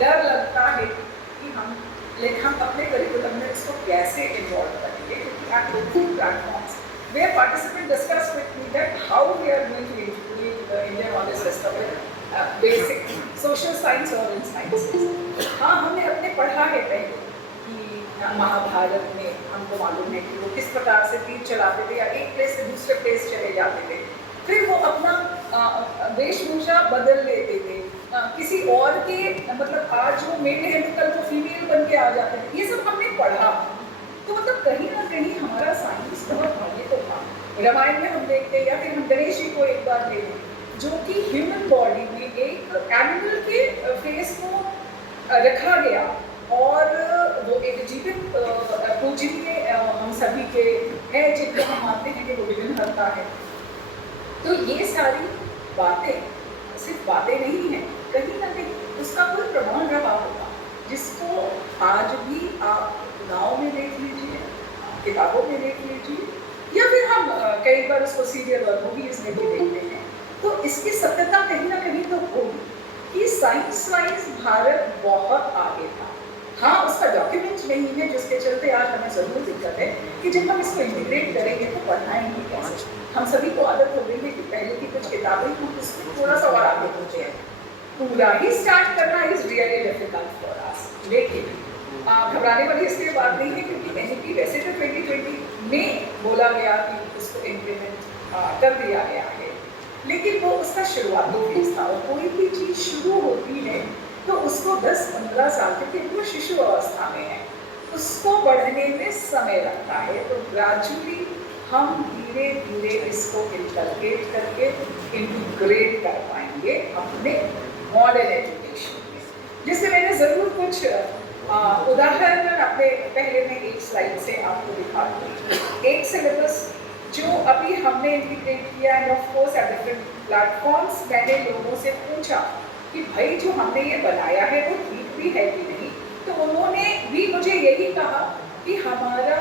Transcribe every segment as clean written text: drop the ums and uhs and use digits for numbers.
डर लगता है कि हम अपने करिकुलम में इसको कैसे इन्वॉल्व करेंगे, क्योंकि at different platforms where participants discuss with me that how we are going to include the Indian knowledge system with basic social science or in sciences. हाँ, हमने अपने पढ़ा है पहले कि महाभारत में हमको मालूम है कि वो किस प्रकार से तीर चलाते थे या एक प्लेस से दूसरे प्लेस चले जाते थे, फिर वो अपना वेशभूषा बदल लेते थे, किसी और के मतलब आज वो मेल है तो कल वो फीमेल बन के आ जाते थे, ये सब हमने पढ़ा। तो मतलब कहीं ना कहीं हमारा साइंस बहुत आगे तो था। रामायण में हम देखते हैं या फिर हम गणेश जी को एक बार ले लें, जो कि ह्यूमन बॉडी में एक एनिमल के फेस को रखा गया और वो एक जीवित पूजनीय हम सभी के है जिनको हम मानते हैं कि वो विघ्न करता है। तो ये सारी बातें सिर्फ बातें नहीं हैं, कहीं ना कहीं उसका कोई प्रमाण रहा होगा जिसको आज भी आप गाँव में देख लीजिए, किताबों में देख लीजिए, या फिर हम कई बार उसको सीरियल और मूवीज में भी देखते हैं। तो इसकी सत्यता कहीं ना कहीं तो होगी कि साइंस वाइज भारत बहुत आगे था। हाँ, उसका डॉक्यूमेंट नहीं है, जिसके चलते आज हमें ज़रूर दिक्कत है कि जब हम इसको इंटीग्रेट करेंगे तो पढ़ाएंगे कैसे। हम सभी को आदत हो गई है कि पहले की कुछ किताबें हम उसमें थोड़ा सा और आगे पहुँचे हैं, पूरा ही स्टार्ट करना is really difficult for us. लेकिन घबराने वाली इसलिए बात नहीं है क्योंकि एनईपी वैसे तो 2020 में बोला गया कि उसको इम्प्लीमेंट कर दिया गया है, लेकिन वो उसका शुरुआती फेज था और कोई भी चीज़ शुरू होती है तो उसको 10-15 साल क्योंकि वो शिशु अवस्था में है, उसको बढ़ने में समय लगता है। तो ग्रेजुअली हम धीरे धीरे इसको इंटरप्रेट करके इंटीग्रेट कर पाएंगे अपने मॉडर्न एजुकेशन में, जिससे मैंने ज़रूर कुछ उदाहरण अपने पहले में एक स्लाइड से आपको दिखा दूँ। एक सिलेबस जो अभी हमने इंटीग्रेट किया है, of course at different platforms, मैंने लोगों से पूछा कि भाई जो हमने ये बनाया है वो ठीक भी है कि नहीं, तो उन्होंने भी मुझे यही कहा कि हमारा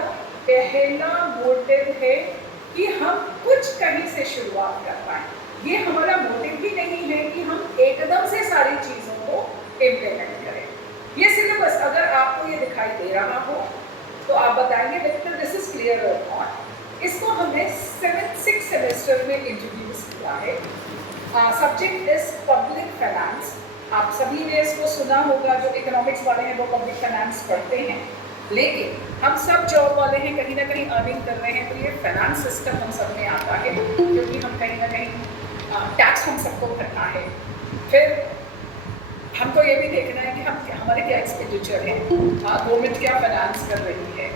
पहला मोटिव है कि हम कुछ कहीं से शुरुआत कर पाएँ। ये हमारा मोटिव भी नहीं है कि हम एकदम से सारी चीज़ों को इम्प्लीमेंट करें। ये सिलेबस अगर आपको ये दिखाई दे रहा हो तो आप बताएंगे बेटर दिस इज क्लियर और नॉट। इसको हमने 6 सेमेस्टर में इंट्रोड्यूस किया है। Subject is public finance. आप सभी ने इसको सुना होगा, जो इकोनॉमिक्स वाले हैं वो पब्लिक फाइनेंस पढ़ते हैं, लेकिन हम सब जॉब वाले हैं, कहीं ना कहीं अर्निंग कर रहे हैं, तो ये फाइनेंस सिस्टम हम सब में आता है क्योंकि हम कहीं ना कहीं टैक्स हम सबको भरना है। फिर हमको ये भी देखना है कि हमारे क्या एक्सपेंडिचर है, गवर्नमेंट क्या फाइनेंस कर रही है,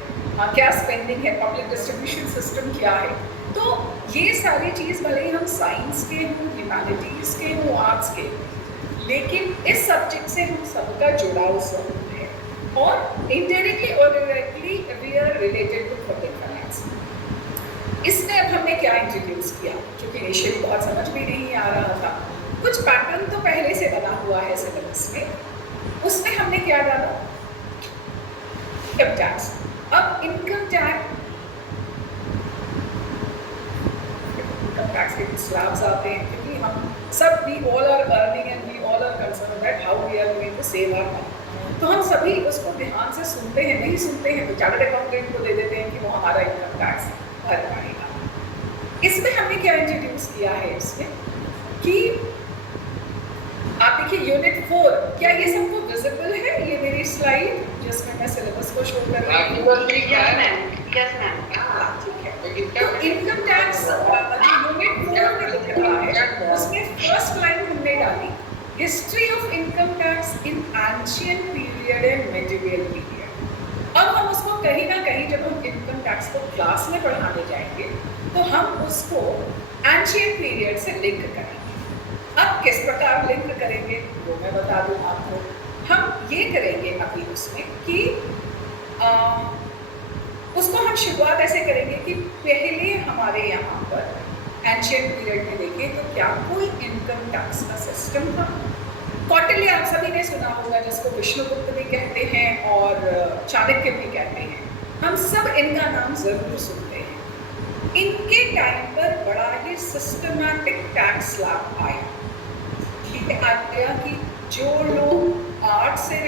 क्या स्पेंडिंग है, पब्लिक डिस्ट्रीब्यूशन सिस्टम क्या है। तो ये सारी चीज़ भले ही हम साइंस के हों, ह्यूमैनिटीज़ के हों, आर्ट्स के, लेकिन इस सब्जेक्ट से हम सबका जुड़ाव ज़रूर है और इनडायरेक्टली और directly we are related to public finance. इसमें अब हमने क्या इंट्रोड्यूस किया, क्योंकि इनिशियली बहुत समझ भी नहीं आ रहा था। कुछ पैटर्न तो पहले से बना हुआ है सिलेबस में, उसमें हमने क्या डाला, इनकम टैक्स। अब इनकम टैक्स के स्लैब्स आते हैं क्योंकि हम सब we all are earning and we all are concern that how we are going to save our money. तो हम सभी उसको ध्यान से सुनते हैं, नहीं सुनते हैं तो चार्टर्ड अकाउंटेंट को दे देते हैं कि वो हमारा इनकम टैक्स भर पाएगा। इसमें हमने क्या इंट्रोड्यूस किया है इसमें कि आप देखिए यूनिट 4, क्या ये सबको विजिबल है ये मेरी स्लाइड जिसमें मैं सिलेबस को शो कर रही हूँ? Yes ma'am. ठीक है, तो इनकम टैक्स यूनिट 4 में लिख रहा है, उसमें फर्स्ट लाइन हमने डाली, history of income tax in ancient period and medieval period. अब हम उसको कहीं ना कहीं जब हम इनकम टैक्स को क्लास में पढ़ाने जाएंगे तो हम उसको एंशिएंट पीरियड से लिंक करेंगे। अब किस प्रकार लिंक करेंगे वो मैं बता दूं आपको। हम ये करेंगे अभी उसमें कि उसको हम शुरुआत ऐसे करेंगे कि पहले हमारे यहाँ पर एंशिएंट पीरियड में देखें तो क्या कोई इनकम टैक्स का सिस्टम था। कौटिल्य आप सभी ने सुना होगा, जिसको विष्णुगुप्त भी कहते हैं और चाणक्य भी कहते हैं, हम सब इनका नाम जरूर सुनते हैं। इनके टाइम पर बड़ा ही सिस्टमैटिक टैक्स स्लैब आया। ठीक है, आया कि जो लोग 8 से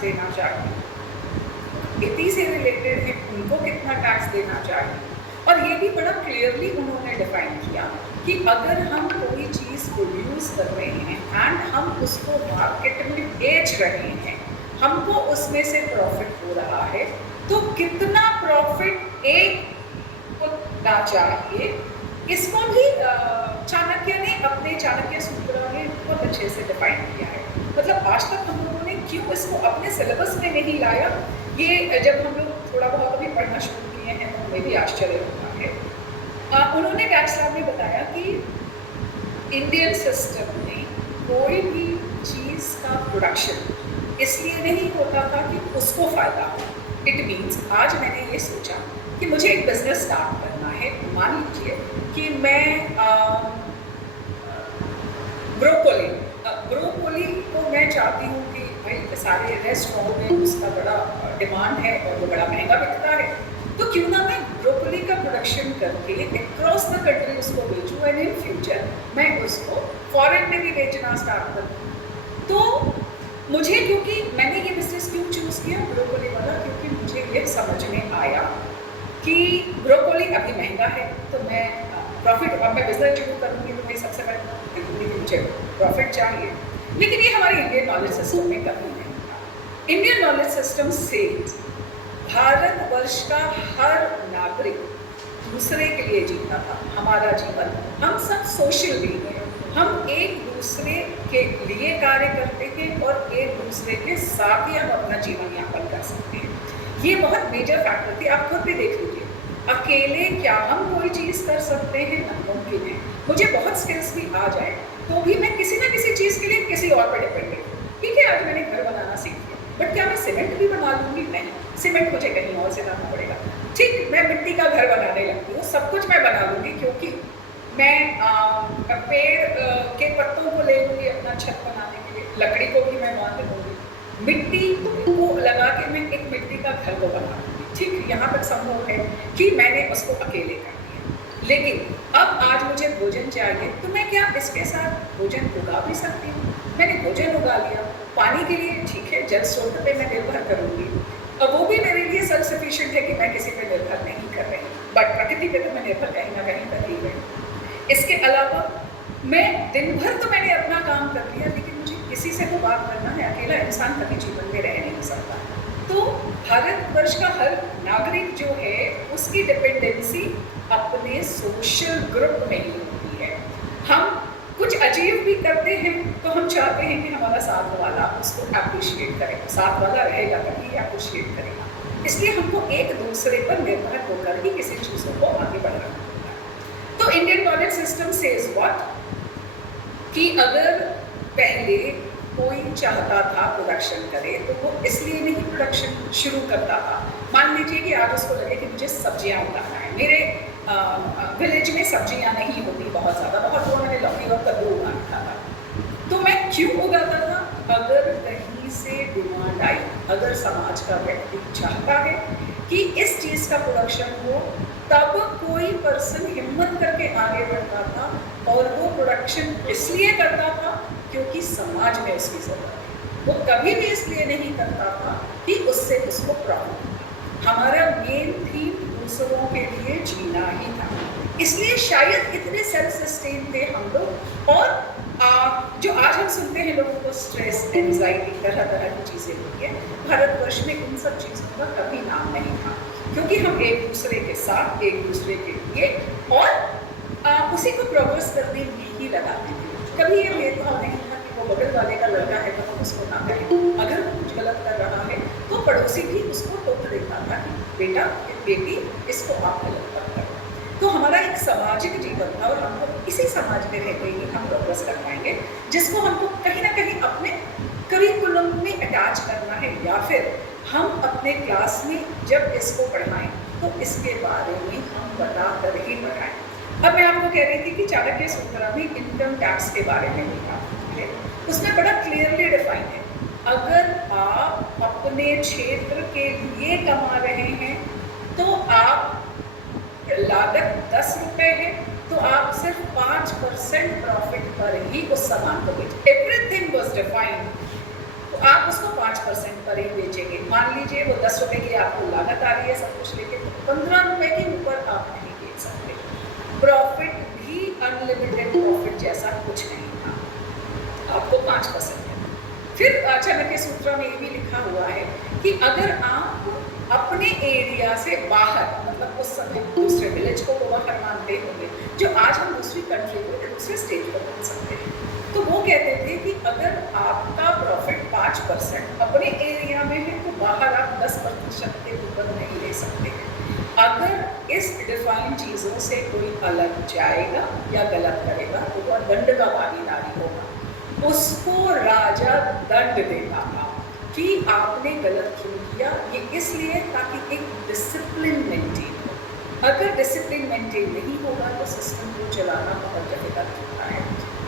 देना चाहिए, खेती से रिलेटेड है उनको कितना टैक्स देना चाहिए। और ये भी बड़ा क्लियरली उन्होंने डिफाइन किया कि अगर हम कोई चीज़ प्रोड्यूस कर रहे हैं एंड हम उसको मार्केट में बेच रहे हैं, हमको उसमें से प्रॉफिट हो रहा है, तो कितना प्रॉफिट एक को ना चाहिए, इसको भी चाणक्य ने अपने चाणक्य सूत्र में बहुत अच्छे से डिफाइन किया है। मतलब आज तक हम लोगों ने क्यों इसको अपने सिलेबस में नहीं लाया, ये जब हम लोग थोड़ा बहुत अभी पढ़ना शुरू किए हैं तो हमें भी आश्चर्य होता है। उन्होंने टैक्स लॉ में बताया कि इंडियन सिस्टम में कोई भी चीज़ का प्रोडक्शन इसलिए नहीं होता था कि उसको फ़ायदा हो। इट मीन्स आज मैंने ये सोचा कि मुझे एक बिजनेस स्टार्ट करना है, मान लीजिए कि मैं ब्रोकोली को मैं चाहती हूँ कि भाई सारे रेस्टोरेंट में उसका बड़ा डिमांड है और वो बड़ा महंगा बिकता है, तो क्यों ना मैं ब्रोकोली का प्रोडक्शन करके अक्रॉस द कंट्री उसको बेचूँ एंड इन फ्यूचर मैं उसको फॉरेन में भी बेचना स्टार्ट करूँ। तो मुझे, क्योंकि मैंने ये बिजनेस क्यों चूज़ किया ब्रोकोली वाला, क्योंकि मुझे ये समझ में आया कि ब्रोकोली अभी महंगा है, तो मैं प्रॉफिट, अब मैं बिजनेस शुरू करूँगी तो मैं सबसे पहले देखूँगी कि मुझे प्रॉफिट चाहिए। लेकिन ये हमारे इंडियन नॉलेज सिस्टम में कभी नहीं था। इंडियन नॉलेज सिस्टम से भारतवर्ष का हर नागरिक दूसरे के लिए जीता था। हमारा जीवन, हम सब सोशल बीइंग हैं, हम एक दूसरे के लिए कार्य करते हैं और एक दूसरे के साथ ही हम अपना जीवन यापन कर सकते हैं। ये बहुत मेजर फैक्टर थी। आप खुद भी देख लीजिए, अकेले क्या हम कोई चीज़ कर सकते हैं, नामुमकिन है। मुझे बहुत स्किल्स भी आ जाए तो भी मैं किसी ना किसी चीज़ के लिए किसी और पर डिपेंडेंट हूँ। ठीक है, आज मैंने घर बनाना सीख लिया, बट क्या मैं सीमेंट भी बना लूँगी? नहीं, सीमेंट मुझे कहीं और से लाना पड़ेगा। ठीक, मैं मिट्टी का घर बनाने लगती हूँ, सब कुछ मैं बना लूँगी, क्योंकि मैं पेड़ के पत्तों को ले लूँगी अपना छत बनाने के लिए, लकड़ी को भी मैं बांध लूँगी, मिट्टी को लगा के मैं एक मिट्टी का घर को बना लूँगी। ठीक, यहाँ तक संभव है कि मैंने उसको अकेले कर दिया। लेकिन अब आज मुझे भोजन चाहिए, तो मैं क्या इसके साथ भोजन उगा भी सकती हूँ? मैंने भोजन उगा लिया। पानी के लिए ठीक है, जल स्रोत पे मैं निर्भर करूँगी, और वो भी मेरे लिए सेल्फ सफिशिएंट है कि मैं किसी पे निर्भर नहीं कर रही, बट प्रकृति पे तो मैं निर्भर कहीं ना कहीं कर ही रही। इसके अलावा मैं दिन भर तो मैंने अपना काम कर लिया, लेकिन मुझे किसी से तो बात करना है। अकेला इंसान कभी जीवन में रह नहीं सकता। तो भारतवर्ष का हर नागरिक जो है उसकी डिपेंडेंसी अपने सोशल ग्रुप में ही होती है। हम कुछ अचीव भी करते हैं तो हम चाहते हैं कि हमारा साथ वाला उसको अप्रिशिएट करे, साथ वाला रहेगा तभी अप्रिशिएट करेगा। इसलिए हमको एक दूसरे पर निर्भर होकर ही किसी चीज़ों को आगे बढ़ाना होता है। तो Indian knowledge system says what, कि अगर पहले कोई चाहता था प्रोडक्शन करे तो वो इसलिए नहीं प्रोडक्शन शुरू करता था। मान लीजिए कि आज उसको लगे कि मुझे सब्जियां उगाना है, मेरे विलेज में सब्जियां नहीं होती बहुत ज़्यादा, बहुत लोगों ने लौकी और कद्दू उगाना था, तो मैं क्यों उगाता था? अगर कहीं से डिमांड आई, अगर समाज का व्यक्ति चाहता है कि इस चीज़ का प्रोडक्शन हो, तब कोई पर्सन हिम्मत करके आगे बढ़ता था और वो प्रोडक्शन इसलिए करता था क्योंकि समाज में उसकी ज़रूरत है। वो कभी भी इसलिए नहीं करता था कि उससे उसको प्रॉब्लम। हमारा मेन थीम दूसरों के लिए जीना ही था, इसलिए शायद इतने सेल्फ सस्टेन थे हम लोग। और जो आज हम सुनते हैं लोगों को स्ट्रेस, एंजाइटी, तरह तरह की चीज़ें होती है, भारतवर्ष में इन सब चीज़ों का कभी नाम नहीं था, क्योंकि हम एक दूसरे के साथ, एक दूसरे के लिए और उसी को प्रोग्रेस करने में ही लगाते थे। कभी ये भेदभाव नहीं था कि वो बगल वाले का लड़का है तो हम उसको ना करें, अगर वो कुछ गलत कर रहा है तो पड़ोसी भी उसको टोक देता था कि बेटा, बेटी, इसको आप गलत मत करो। तो हमारा एक सामाजिक जीवन था और हमको इसी समाज में रहते ही हम प्रोग्रेस कर पाएंगे, जिसको हमको कहीं ना कहीं अपने करिकुलम में अटैच करना है, या फिर हम अपने क्लास में जब इसको पढ़ाएं तो इसके बारे में हम बता कर ही पढ़ाएं। अब मैं आपको कह रही थी कि चाणक्य सूत्र में इनकम टैक्स के बारे में लिखा है, उसमें बड़ा क्लियरली डिफाइन है। अगर आप अपने क्षेत्र के लिए कमा रहे हैं तो आप लागत 10 रुपये है तो आप सिर्फ 5% प्रॉफिट पर ही उस सामान को बेचें। एवरीथिंग वाज डिफाइंड तो आप उसको 5% पर ही बेचेंगे। मान लीजिए वो 10 रुपये की आपको लागत आ रही है सब कुछ लेके, तो 15 रुपये के ऊपर आप नहीं बेच सकते। प्रॉफिट भी अनलिमिटेड प्रॉफिट जैसा कुछ नहीं था, आपको 5% है। फिर चाणक्य सूत्र में ये भी लिखा हुआ है कि अगर आप अपने एरिया से बाहर, मतलब उस समय दूसरे विलेज को बाहर मानते होंगे, जो आज हम दूसरी कंट्री को या दूसरे स्टेट को मान सकते हैं, तो वो कहते थे कि अगर आपका प्रॉफिट 5% अपने एरिया में है तो बाहर आप 10% के ऊपर नहीं ले सकते हैं। अगर इस डिफाइंड चीज़ों से कोई अलग जाएगा या गलत करेगा तो वह दंड का भागीदारी होगा, उसको राजा दंड देता था कि आपने गलत क्यों किया। ये इसलिए ताकि एक डिसिप्लिन मेंटेन हो। अगर डिसिप्लिन मेंटेन नहीं होगा तो सिस्टम को चलाना बहुत डिफिकल्ट होता है।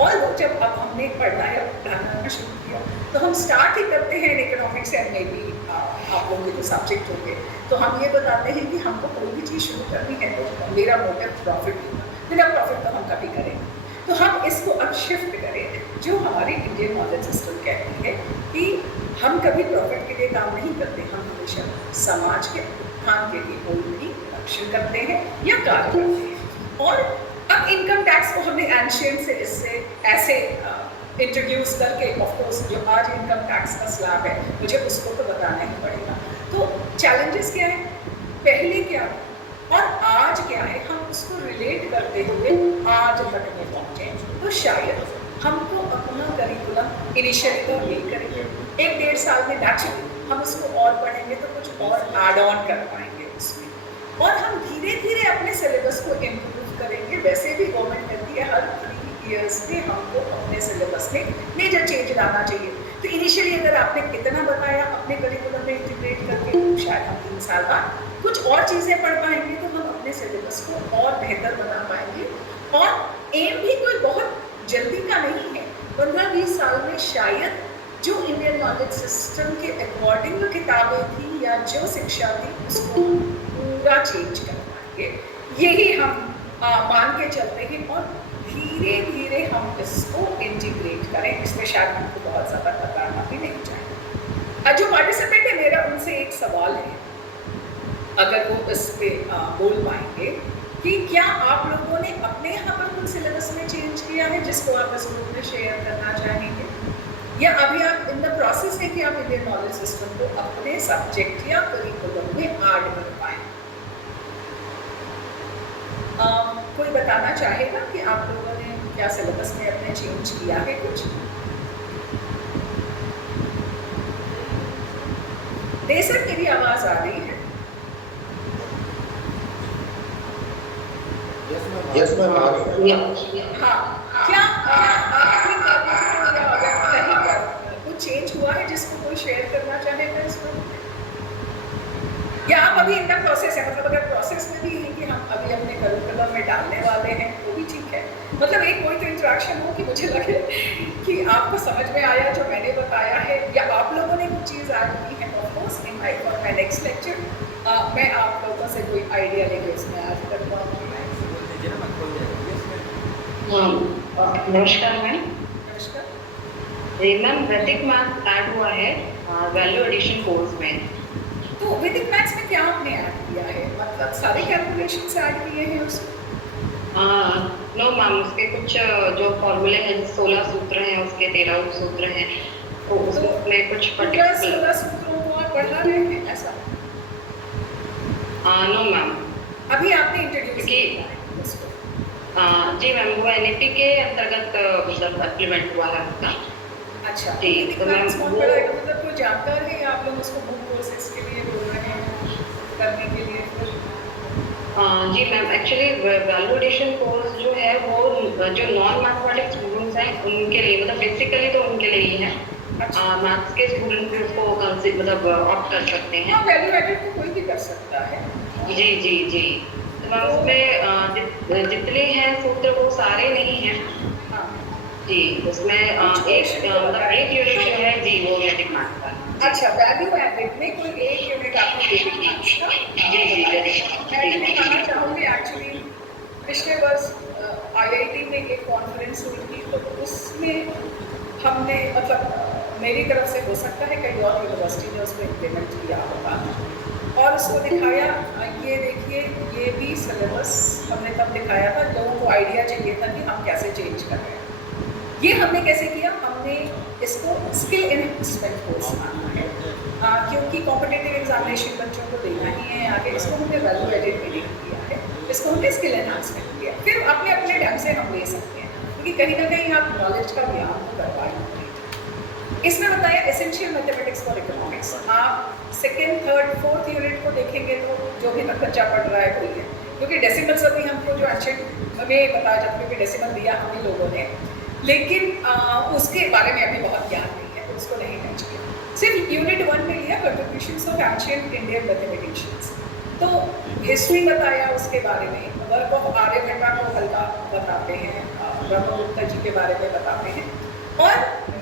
और जब अब हमने पढ़ना या पढ़ाना शुरू किया तो हम स्टार्ट ही करते हैं इकोनॉमिक्स एंड मे बी आप लोगों के जो सब्जेक्ट होंगे, तो हम ये बताते हैं कि हमको कोई भी चीज़ शुरू करनी है तो मेरा मोटिव प्रॉफिट होगा, बिना प्रॉफिट तो हम कभी करेंगे। तो हम इसको अब शिफ्ट करें, जो हमारी इंडियन नॉलेज सिस्टम कहती है कि हम कभी प्रॉफिट के लिए काम नहीं करते, हम हमेशा समाज के उत्थान के लिए कोई भी एक्शन करते हैं या कार्य करते हैं। और अब इनकम टैक्स को हमने एंशियंट से इससे ऐसे इंट्रोड्यूस करके, ऑफकोर्स जो आज इनकम टैक्स का स्लैब है मुझे उसको तो बताना ही पड़ेगा। तो चैलेंजेस क्या है, पहले क्या और आज क्या है, हम उसको रिलेट करते हुए आज तक में पहुँचे। तो शायद हमको अपना करिकुलम इनिशियली तो नहीं करेंगे, 1-1.5 साल में नेचुरली हम उसको और पढ़ेंगे तो कुछ और एड ऑन कर पाएंगे उसमें, और हम धीरे धीरे अपने सिलेबस को इम्प्रूव करेंगे। वैसे भी गवर्नमेंट कहती है हर 3 ईयर्स में हमको अपने सिलेबस में मेजर चेंज लाना चाहिए। तो इनिशियली अगर आपने इतना बताया अपने करिकुलम में इंटीग्रेट करके, तो शायद हम 3 साल बाद कुछ और चीज़ें पढ़ पाएंगे, तो हम अपने सिलेबस को और बेहतर बना पाएंगे। और एम भी कोई बहुत जल्दी का नहीं है, 15-20 साल में शायद जो इंडियन नॉलेज सिस्टम के अकॉर्डिंग जो किताबें थी या जो शिक्षा थी उसको पूरा चेंज कर पाएंगे। यही हम मान के चलते हैं और धीरे धीरे हम इसको इंटीग्रेट करें। इसमें शायद हमको बहुत ज़्यादा बताना भी नहीं चाहिए। जो पार्टिसिपेंट है मेरा उनसे एक सवाल है, अगर वो इस पर बोल पाएंगे कि क्या आप लोगों ने अपने यहाँ पर कुछ सिलेबस में चेंज किया है जिसको आप इस ग्रुप में शेयर करना चाहेंगे, या अभी आप इन द प्रोसेस है कि आप इंडियन नॉलेज सिस्टम को अपने सब्जेक्ट या करिकुलम में ऐड कर पाएँ। कोई बताना चाहेगा कि आप लोगों ने क्या सिलेबस में अपने चेंज किया है कुछ? देसर मेरी आवाज़ आ रही है? यस मैम, आ रही है। हाँ, क्या आपकी कहीं पर कुछ चेंज हुआ है जिसको कोई शेयर करना चाहेगा इसमें? या आप अभी इनका प्रोसेस है, मतलब अगर प्रोसेस में भी है कि हम अभी अपने करिकुलम में डालने वाले हैं वो भी ठीक है। मतलब एक कोई तो इंटरेक्शन हो कि मुझे लगे कि आपको समझ में आया जो मैंने बताया है, या आप लोगों ने कुछ चीज़ ऐड की है। Of course in my next lecture मैं आप लोगों से कोई आइडिया लेके इसमें ऐड कर पाऊँगी। नमस्कार मैम। नमस्कार जी मैम, वैदिक मैथ ऐड हुआ है वैल्यू एडिशन कोर्स में। तो वैदिक मैथ्स में क्या आपने ऐड किया है, मतलब सारे कैलकुलेशंस ऐड किए हैं उसमें? नो मैम, उसके कुछ जो फॉर्मूले हैं 16 सूत्र हैं, उसके 13 सूत्र हैं, तो उसमें कुछ पर्टिकुलर 16 सूत्रों को आप पढ़ा रहे हैं ऐसा? नो मैम, अभी आपने इंट्रोड्यूस किया है उसको? जी मैम, वो एनईपी के अंतर्गत मतलब इम्प्लीमेंट हुआ है उसका। अच्छा, जी, तो मैम मतलब कोई जानकार है, आप लोग उसको बुक कोर्सेज के लिए बोल रहे हैं करने के लिए? जी ma'am, actually value addition course जो है वो जो नॉन मैथमेटिक्स स्टूडेंट्स हैं उनके लिए, मतलब बेसिकली तो उनके लिए ही है। मैथ्स के स्टूडेंट भी उसको मतलब ऑप्ट कर सकते हैं। हाँ, वैल्यू एडिड तो कोई भी कर सकता है। जी जी जी, तो मैम उसमें जितने हैं सूत्र वो सारे नहीं हैं। हाँ जी, उसमें मतलब एक यूनिट जो है जी वो वैदिक मैथ का। अच्छा, वैल्यू एडिड में कोई एक यूनिट आपको वैदिक मैथ्स का? जी जी, मैं बताना चाहूँगी एक्चुअली पिछले वर्ष IIT में एक कॉन्फ्रेंस हुई थी, तो उसमें हमने मतलब मेरी तरफ से हो सकता है कई और यूनिवर्सिटी ने उसको इम्प्लीमेंट किया होगा और उसको दिखाया, ये देखिए ये भी सिलेबस हमने तब दिखाया था, लोगों को आइडिया चाहिए था कि हम कैसे चेंज कर रहे हैं। ये हमने कैसे किया, हमने इसको स्किल एनहांसमेंट कोर्स माना है, क्योंकि कॉम्पिटिटिव एग्जामिनेशन बच्चों को देना ही है आगे, इसको हमने वैल्यू एडेड मीनिंग किया है, इसको हमने स्किल एनहांसमेंट किया। फिर अपने अपने ढंग से हम ले सकते हैं, क्योंकि कहीं ना कहीं आप नॉलेज का ज्ञान तो करवाएंगे। इसमें बताया एसेंशियल मैथमेटिक्स फॉर इकोनॉमिक्स। आप सेकेंड, थर्ड, फोर्थ यूनिट को देखेंगे तो जो भी तक बच्चा पढ़ रहा है वही है, क्योंकि डेसिमल्स अभी हमको जो अच्छे हमें बताया जाता है, क्योंकि डेसिमल दिया हमें लोगों ने, लेकिन उसके बारे में अभी बहुत ज्ञान नहीं है तो उसको नहीं टच किया। सिर्फ यूनिट 1 में लिया contributions of ancient Indian mathematicians, तो हिस्ट्री बताया उसके बारे में, वर्क ऑफ आर्यभट्ट को हल्का बताते हैं, ब्रह्मगुप्ता जी के बारे में बताते हैं, और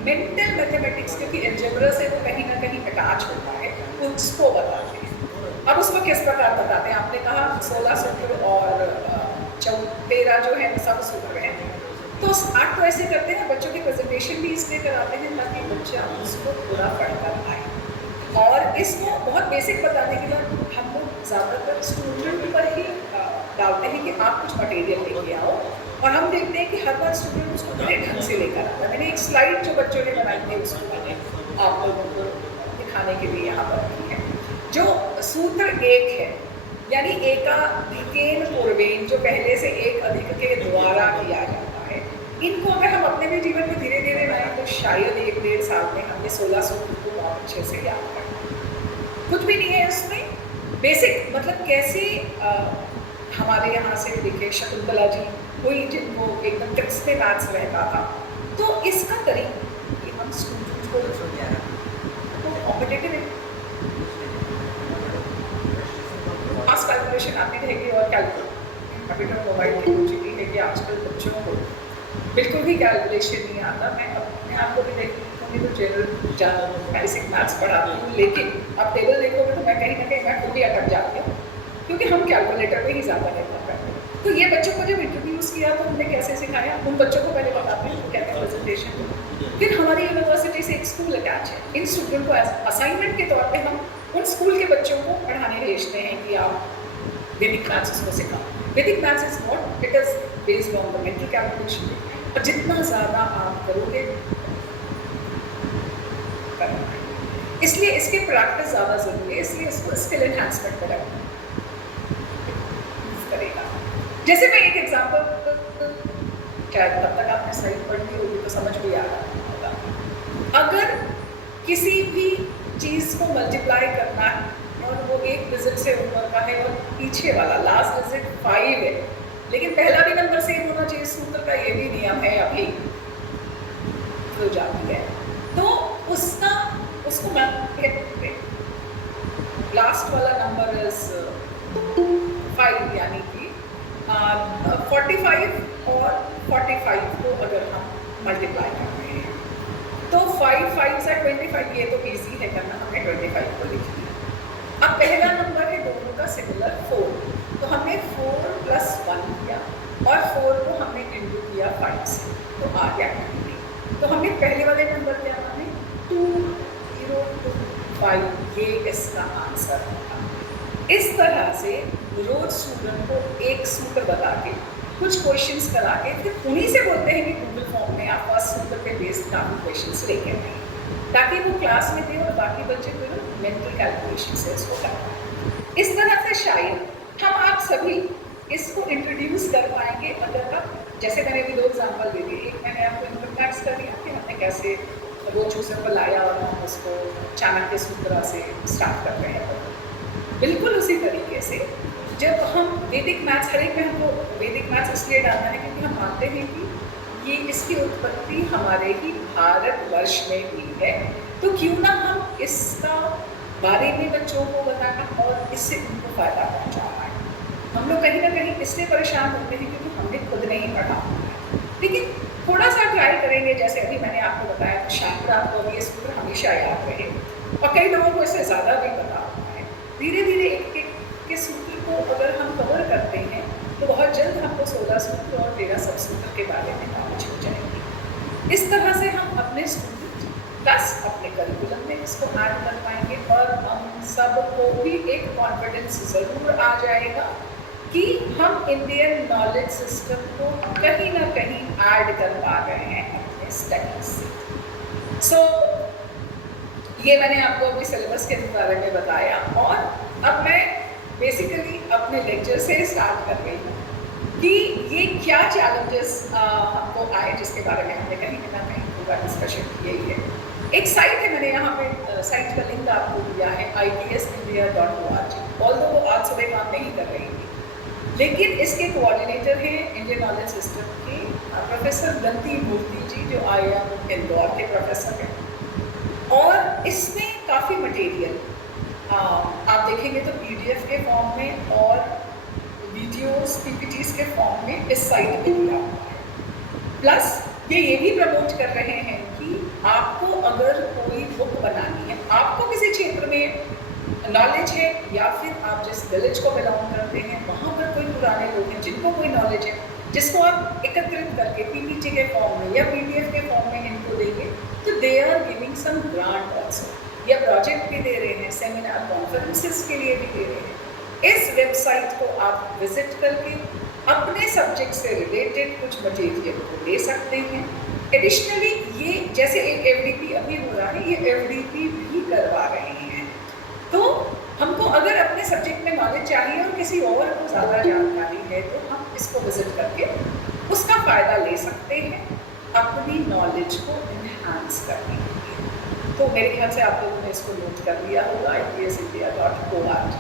मेंटल मैथमेटिक्स क्योंकि अलजेब्रा से तो कहीं ना कहीं अटैच होता है, उसको बताते हैं। अब उसको किस प्रकार बताते हैं, आपने कहा 16 सूत्र और 13 जो है सब सूत्र हैं, तो 8 तो ऐसे करते हैं, बच्चों की प्रेजेंटेशन भी इसलिए कराते हैं ताकि बच्चा उसको पूरा पढ़कर आए। और इसको बहुत बेसिक बताने के लिए हम लोग ज़्यादातर स्टूडेंट पर ही डालते हैं कि आप कुछ मटेरियल लेके आओ, और हम देखते हैं कि हर बार स्टूडेंट उसको बड़े ढंग से लेकर आता है। मैंने एक स्लाइड जो बच्चों ने बनाई थी उसको मैंने आप लोगों को दिखाने के लिए यहाँ पर रखी है। जो सूत्र 1 है, यानी एकाधिकेन पूर्वेन, जो पहले से एक अधिक के द्वारा किया जाता है, इनको अगर हम अपने भी जीवन में धीरे धीरे लाएं तो शायद 1-1.5 साल में हमने 16 सूत्र को बहुत अच्छे से याद करना। कुछ भी नहीं है इसमें, बेसिक मतलब कैसे हमारे यहाँ से देखे शकुंतला जी कोई जिनको एकदम टिप्स पे मैथ्स रहता था, तो इसका तरीका कि हम स्टूडेंट को तो कॉम्पिटिटिव मास कैलकुलेशन आती रहेगी, और कंप्यूटर मोबाइल की पूछी है कि आजकल बच्चों को बिल्कुल भी कैलकुलेशन नहीं आता। मैं अपने आप को भी देखती हूँ तो जनरल बेसिक मैथ्स पढ़ाती हूँ, लेकिन अब टेबल देखोगे तो मैं कहीं ना कहीं मैं खुद ही अटक जाती हूँ, क्योंकि हम कैलकुलेटर पे ही ज़्यादा निर्भर करते हैं। तो ये बच्चों को जब इंट्रोड्यूस किया तो हमने कैसे सिखाया, उन बच्चों को पहले बताते हैं क्या क्या प्रेजेंटेशन। फिर हमारी यूनिवर्सिटी से एक स्कूल अटैच है, इन स्टूडेंट को असाइनमेंट के तौर पे हम उन स्कूल के बच्चों को पढ़ाने भेजते हैं कि आप वैदिक मैथ्स को सिखाओ। वैदिक maths is not, it is based on the mental calculation, और जितना ज़्यादा आप करोगे इसलिए इसकी प्रैक्टिस ज़्यादा ज़रूरी है, इसलिए इसको स्किल एनहांसमेंट पर करेगा। जैसे मैं एक एग्जांपल, शायद तब तक आपने स्लाइड पढ़ ली होगी तो समझ भी आ रहा होगा। अगर किसी भी चीज़ को मल्टीप्लाई करना है और वो एक डिजिट से ऊपर का है और पीछे वाला लास्ट डिजिट 5 है, लेकिन पहला भी नंबर सेम होना चाहिए, सूत्र का ये भी नियम है अभी हो जाती है, तो उसको मैं लास्ट वाला नंबर इज 5, यानी कि 45 और 45 को अगर हम मल्टीप्लाई कर रहे हैं तो 5 5 से 25, ये तो इजी है करना, हमने 25 को लिख लिया। अब पहला नंबर है दोनों का सिमिलर 4, तो हमने 4 + 1 किया और 4 को हमने इंटू किया 5 से, तो आ गया 20। तो हमने पहले वाले नंबर क्या माने 2025, ये इसका आंसर होगा। इस तरह से रोज स्टूडेंट को एक सूत्र बता के कुछ क्वेश्चंस करा के फिर उन्हीं से बोलते हैं कि गूगल फॉर्म में आप फर्स्ट सूत्र पे बेस्ड काफ़ी क्वेश्चंस लेके आए, ताकि वो क्लास में दे और बाकी बच्चे फिर मेंटल कैलकुलेशन से इसको कर पाए। इस तरह से शायद हम आप सभी इसको इंट्रोड्यूस कर पाएंगे अगर आप, जैसे मैंने भी 2 एग्जाम्पल दे दिए, एक मैंने आपको इनकम टैक्स कर दिया कि हमने कैसे रोज सूत्र को लाया और हम उसको चाणक्य सूत्र से स्टार्ट कर रहे हैं। बिल्कुल उसी तरीके से जब हम वैदिक मैथ्स, हर एक में हमको वैदिक मैथ्स इसलिए डालना है क्योंकि हम मानते हैं कि ये इसकी उत्पत्ति हमारे ही भारतवर्ष में हुई है, तो क्यों ना हम इसका बारे में बच्चों को बताना और इससे उनको फ़ायदा पहुँचाना है। हम लोग कहीं ना कहीं इसलिए परेशान होते हैं क्योंकि हमने खुद नहीं पढ़ा, लेकिन थोड़ा सा ट्राई करेंगे। जैसे अभी मैंने आपको बताया तो शायद आपको अभी ये सूत्र हमेशा याद रहे, और कई लोगों को इससे ज़्यादा भी पता होता है। धीरे धीरे एक के सूत्र को अगर हम कवर करते हैं तो बहुत जल्द हमको 16 सूत्र और 13 सब सूत्र के बारे में नॉलेज हो जाएगी। इस तरह से हम अपने स्टूडेंट प्लस अपने करिकुलम में इसको ऐड कर पाएंगे और हम सबको भी एक कॉन्फिडेंस ज़रूर आ जाएगा कि हम इंडियन नॉलेज सिस्टम को कहीं ना कहीं ऐड कर पा रहे हैं अपने स्टडीज से। सो ये मैंने आपको अपने सिलेबस के बारे में बताया और अब मैं बेसिकली अपने लेक्चर से स्टार्ट कर रही हूँ कि ये क्या चैलेंजेस हमको आए जिसके बारे में हमने कहीं ना कहीं पूरा डिस्कशन किया ही है। एक साइट है, मैंने यहाँ पे साइट का लिंक आपको दिया है itsindia.org। ऑल्दो वो आज सुबह काम नहीं कर रही थी, लेकिन इसके कोऑर्डिनेटर हैं इंडियन नॉलेज सिस्टम के प्रोफेसर गंती मूर्ति जी, जो IIM इंदौर के प्रोफेसर हैं। और इसमें काफ़ी मटेरियल आप देखेंगे तो PDF के फॉर्म में और वीडियोस PPTs के फॉर्म में इस साइट पे दिया हुआ है। प्लस ये भी प्रमोट कर रहे हैं कि आपको अगर कोई बुक बनानी है, आपको किसी क्षेत्र में नॉलेज है या फिर आप जिस विलेज को बिलोंग करते हैं वहाँ पर कोई पुराने लोग हैं जिनको कोई नॉलेज है, जिसको आप एकत्रित करके PPT के फॉर्म में या PDF के फॉर्म में इनको देंगे तो they are giving some grant also, या प्रोजेक्ट भी दे रहे हैं, सेमिनार कॉन्फ्रेंसेस के लिए भी दे रहे हैं। इस वेबसाइट को आप विजिट करके अपने सब्जेक्ट से रिलेटेड कुछ मटेरियल को ले सकते हैं। एडिशनली ये जैसे एक FDP अभी हो रहा है, ये FDP भी करवा रहे हैं। तो हमको अगर अपने सब्जेक्ट में नॉलेज चाहिए और किसी और को ज़्यादा जानकारी है तो हम इसको विजिट करके उसका फ़ायदा ले सकते हैं अपनी नॉलेज को इन्हांस करने के लिए। तो मेरे ख्याल से आप लोगों ने इसको नोट कर लिया होगा, itsindia.org।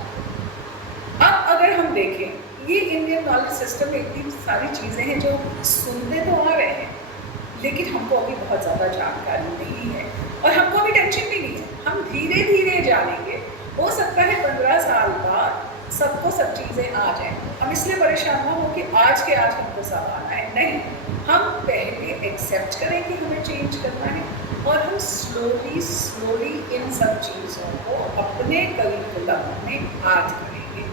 अब अगर हम देखें ये इंडियन नॉलेज सिस्टम में इतनी सारी चीज़ें हैं जो सुनते तो आ रहे हैं, लेकिन हमको अभी बहुत ज़्यादा जानकारी नहीं है और हमको अभी टेंशन भी नहीं है। हम धीरे धीरे जानेंगे, हो सकता है 15 साल बाद सबको सब चीज़ें आ जाएं। हम इसलिए परेशान ना हो कि आज के आज हमको सब आना है, नहीं, हम पहले एक्सेप्ट करें कि हमें चेंज करना है और हम स्लोली इन सब चीज़ों को अपने करिकुलम में ऐड करेंगे।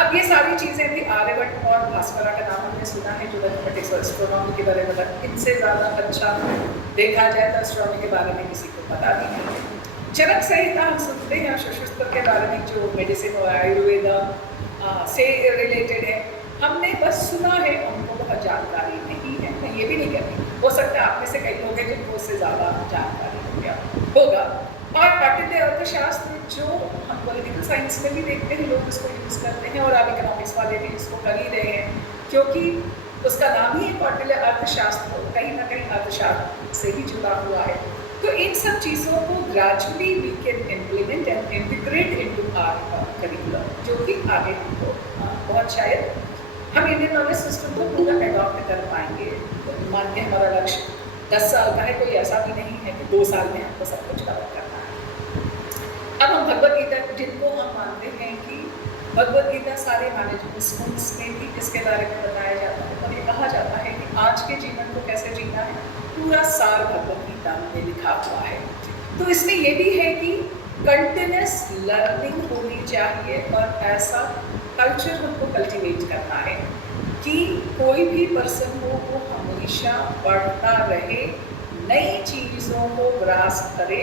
अब ये सारी चीज़ें भी आर्यभट्ट और भास्करा का नाम हमने सुना है जो मैथमेटिक्स और एस्ट्रोनॉमी के बारे में बताया। इनसे ज़्यादा अच्छा देखा जाए तो एस्ट्रोनॉमी के बारे में किसी को पता भी नहीं है। चरक संहिता हम सुनते हैं शस्त्र के बारे में जो मेडिसिन और आयुर्वेदा से रिलेटेड है, हमने बस सुना है, हमको बहुत जानकारी नहीं है। मैं ये भी नहीं कहती, हो सकता है आप में से कई लोग हैं जिनको उससे ज़्यादा जानकारी होगा। और पाठ्यक्रम अर्थशास्त्र जो हम पॉलिटिकल साइंस में भी देखते हैं लोग इसको यूज़ करते हैं और अब इकोनॉमिक्स वाले भी इसको कर ही रहे हैं, क्योंकि उसका नाम ही कौटिल्य अर्थशास्त्र कहीं ना कहीं अर्थशास्त्र से ही जुड़ा हुआ है। तो इन सब चीज़ों को gradually we can implement and integrate into our curriculum, जो कि आगे हमको बहुत शायद हम इंडियन नॉलेज सिस्टम को पूरा अडॉप्ट कर पाएंगे। मान के हमारा लक्ष्य 10 साल का है, कोई ऐसा भी नहीं है कि 2 साल में हमको सब कुछ कवर करना है। अब हम भगवद गीता, जिनको हम मानते हैं कि भगवद गीता सारे मैनेजमेंट स्कूल्स में भी इसके बारे में बताया जाता है और ये कहा जाता है कि आज के जीवन को कैसे जीना है, पूरा सार भगवद गीता में लिखा हुआ है। तो इसमें ये भी है कि कंटिन्यूस लर्निंग होनी चाहिए और ऐसा कल्चर हमको कल्टीवेट करना है कि कोई भी पर्सन हो वो हमेशा पढ़ता रहे, नई चीज़ों को ग्रास्प करे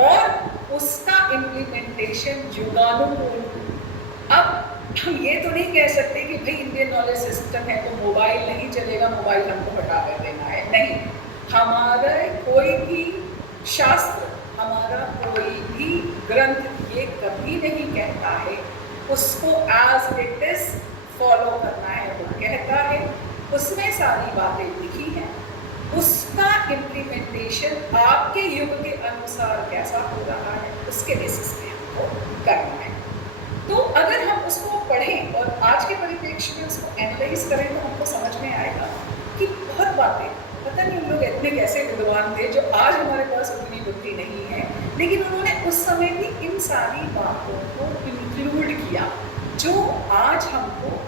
और उसका इम्प्लीमेंटेशन युगानुकूल। अब हम ये तो नहीं कह सकते कि भाई इंडियन नॉलेज सिस्टम है तो मोबाइल नहीं चलेगा, मोबाइल हमको हटा कर देना है, नहीं। हमारा कोई भी शास्त्र, हमारा कोई भी ग्रंथ ये कभी नहीं कहता है उसको एज इट इज फॉलो करना है। वो कहता है उसमें सारी बातें लिखी हैं, उसका इम्प्लीमेंटेशन आपके युग के अनुसार कैसा हो रहा है उसके बेसिस पे हमको करना है। तो अगर हम उसको पढ़ें और आज के परिप्रेक्ष्य में उसको एनालाइज करें तो हमको समझ में आएगा कि बहुत बातें, पता नहीं हम लोग इतने कैसे विद्वान थे जो आज हमारे पास उतनी बुद्धि नहीं है, लेकिन उन्होंने उस समय भी इन सारी बातों को इंक्लूड किया जो आज हमको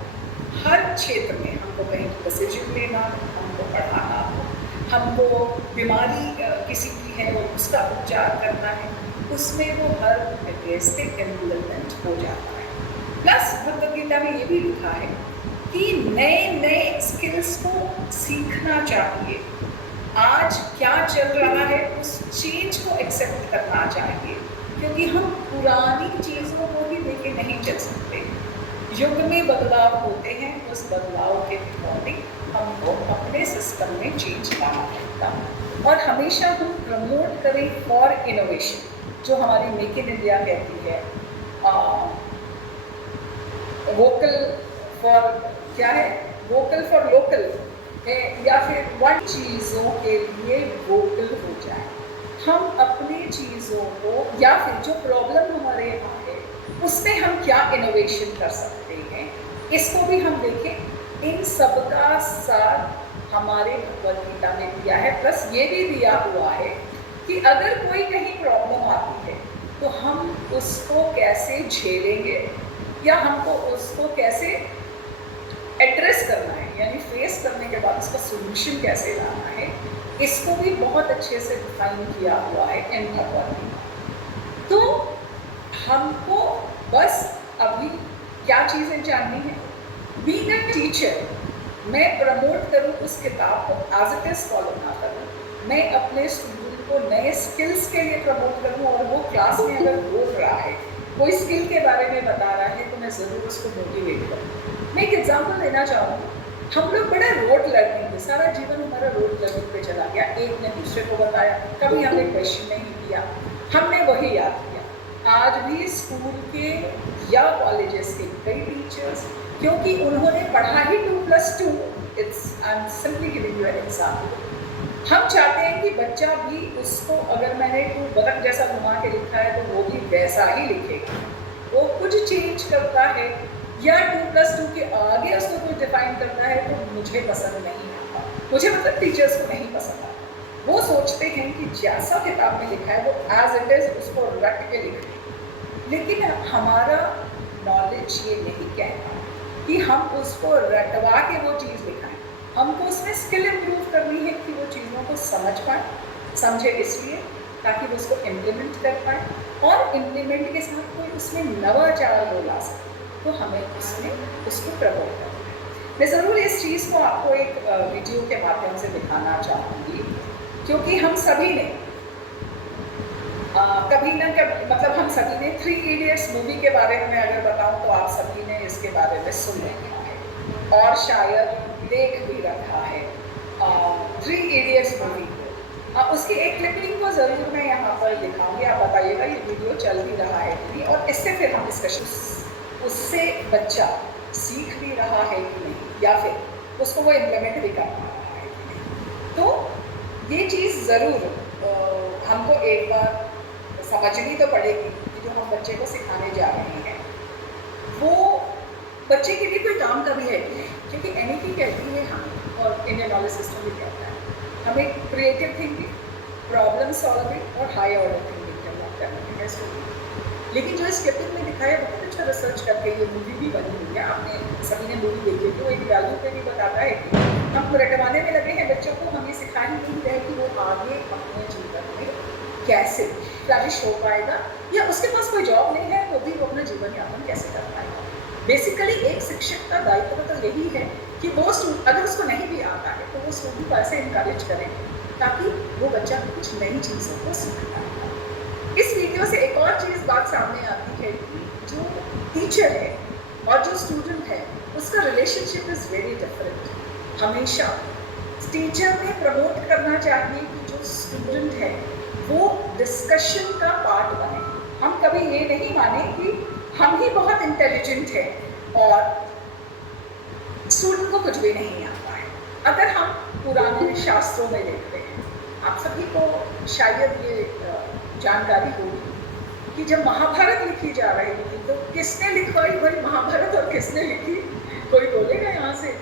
हर क्षेत्र में, हमको कहीं डिसीजन लेना, हमको पढ़ाना हो, हमको बीमारी किसी की है वो उसका उपचार करना है, उसमें वो हर जगह से इम्प्लीमेंट हो जाता है। प्लस भगवद गीता में ये भी लिखा है कि नए नए स्किल्स को सीखना चाहिए आज क्या चल रहा है उस चेंज को एक्सेप्ट करना चाहिए, क्योंकि हम पुरानी चीज़ों को ही लेके नहीं चल सकते। युग में बदलाव होते हैं, उस बदलाव के अकॉर्डिंग हमको अपने सिस्टम में चेंज लाना पड़ता है। और हमेशा हम प्रमोट करें फॉर इनोवेशन, जो हमारी मेक इन इंडिया कहती है, वोकल फॉर क्या है, वोकल फॉर लोकल है, या फिर वन चीज़ों के लिए वोकल हो जाए। हम अपनी चीज़ों को या फिर जो प्रॉब्लम हमारे यहाँ है उसमें हम क्या इनोवेशन कर सकते हैं, इसको भी हम देखें। इन सबका साथ हमारे भगवद गीता में दिया है, प्लस ये भी दिया हुआ है कि अगर कोई कहीं प्रॉब्लम आती है तो हम उसको कैसे झेलेंगे या हमको उसको कैसे एड्रेस करना है, यानी फेस करने के बाद उसका सोल्यूशन कैसे लाना है, इसको भी बहुत अच्छे से डिफाइन किया हुआ है इन भगवद गीता। तो हमको बस अभी क्या चीज़ें जाननी है। बीइंग अ टीचर, मैं प्रमोट करूँ उस किताब को एज इट इज़ फॉलो ना करूँ, मैं अपने स्टूडेंट को नए स्किल्स के लिए प्रमोट करूँ, और वो क्लास में अगर बोल रहा है, कोई स्किल के बारे में बता रहा है, तो मैं ज़रूर उसको मोटिवेट करूँ। मैं एक एग्जाम्पल देना चाहूँगी। हम लोग बड़ा रोड लर्निंग पे, सारा जीवन हमारा रोड लर्निंग पे चला गया। एक ने दूसरे को बताया, कभी हमने क्वेश्चन नहीं किया, हमने वही याद किया। आज भी स्कूल के या कॉलेजेस के कई टीचर्स, क्योंकि उन्होंने पढ़ा ही 2+2, I am simply giving you an example, हम चाहते हैं कि बच्चा भी उसको, अगर मैंने 2 बतख जैसा घुमा के लिखा है तो वो भी वैसा ही लिखेगा। वो कुछ चेंज करता है या 2+2 के आगे उसको कुछ डिफाइन करता है तो मुझे पसंद नहीं आता, मुझे मतलब टीचर्स को नहीं पसंद आता। वो सोचते हैं कि जैसा किताब में लिखा है वो एज इट इज़ उसको रट के लिखें, लेकिन हमारा नॉलेज ये नहीं कहता कि हम उसको रटवा के वो चीज़ लिखाएं। हमको उसमें स्किल इम्प्रूव करनी है कि वो चीज़ों को समझ पाए, समझे इसलिए ताकि वो उसको इम्प्लीमेंट कर पाए, और इम्प्लीमेंट के साथ कोई उसमें नवाचार वो ला सके, तो हमें उसमें उसको प्रमोट करना है। मैं ज़रूर इस चीज़ को आपको एक वीडियो के माध्यम से दिखाना चाहूँगी, क्योंकि हम सभी ने कभी ना कभी, मतलब हम सभी ने 3 इडियट्स मूवी के बारे में अगर बताऊँ तो आप सभी ने इसके बारे में सुन रखा है और शायद देख भी रखा है 3 इडियट्स मूवी को। उसकी एक क्लिपिंग को ज़रूर मैं यहाँ पर दिखाऊंगी, आप बताइएगा ये वीडियो चल भी रहा है कि नहीं, और इससे फिर हम डिस्कशन, उससे बच्चा सीख भी रहा है कि नहीं, या फिर उसको वो इम्प्लीमेंट भी कर पा रहा है कि नहीं। तो ये चीज़ ज़रूर हमको एक बार समझनी तो पड़ेगी कि जो हम बच्चे को सिखाने जा रहे हैं वो बच्चे के लिए कोई काम का भी है कि नहीं, क्योंकि NEP कहती है हम, और इंडियन नॉलेज सिस्टम भी कहता है हमें क्रिएटिव थिंकिंग, प्रॉब्लम सॉल्विंग और हाई ऑर्डर थिंकिंग डेवलप करना है इसको। लेकिन जो स्क्रिप्टिंग में दिखाया बहुत अच्छा रिसर्च करके ये मूवी भी बनी हुई है, आपने सभी ने मूवी देखी, तो एक वैल्यू पे भी बताता है कि हम रटवाने में लगे हैं बच्चों को, हमें सिखाई नहीं है कि वो आगे अपने जीवन में कैसे फ्लरिश हो पाएगा, या उसके पास कोई जॉब नहीं है तो भी वो अपना जीवन यापन कैसे कर पाएगा। बेसिकली एक शिक्षक का दायित्व तो यही है कि वो अगर उसको नहीं भी आता है तो वो स्टूडेंट को ऐसे इनकरेज करें ताकि वो बच्चा कुछ नई चीज़ों को सीख पाए। इस वीडियो से एक और चीज़ बात सामने आती है कि जो टीचर है और जो स्टूडेंट है उसका रिलेशनशिप इज़ वेरी डिफरेंट। हमेशा टीचर ने प्रमोट करना चाहिए कि जो स्टूडेंट है वो डिस्कशन का पार्ट बने। हम कभी ये नहीं माने कि हम ही बहुत इंटेलिजेंट हैं और स्टूडेंट को कुछ भी नहीं आता है। अगर हम पुराने शास्त्रों में देखते हैं, आप सभी को शायद ये जानकारी होगी कि जब महाभारत लिखी जा रही थी तो किसने लिखवाई भाई महाभारत और किसने लिखी, कोई बोलेगा यहाँ से?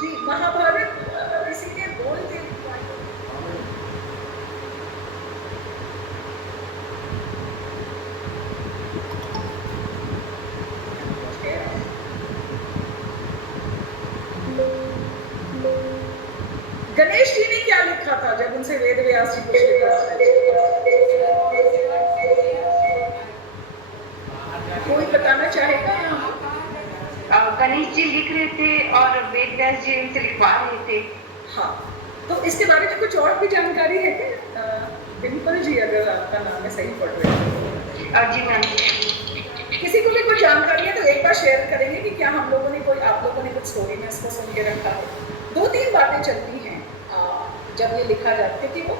जी, महाभारत किसी ने बोल के गणेश जी ने क्या लिखा था जब उनसे वेद व्यास जी कुछ लिखा था? गणेश जी लिख रहे थे और वेद व्यास जी उनसे लिखवा रहे थे। हाँ, तो इसके बारे में कुछ और भी जानकारी है क्या? डिम्पल जी, अगर आपका नाम है सही पढ़ रहे हैं। जी मैम। किसी को भी कोई जानकारी है तो एक बार शेयर करेंगे कि क्या हम लोगों ने आप लोगों ने कुछ स्टोरी में इसको सुन के रखा है। 2-3 बातें चलती हैं जब ये लिखा जाता है, क्योंकि वो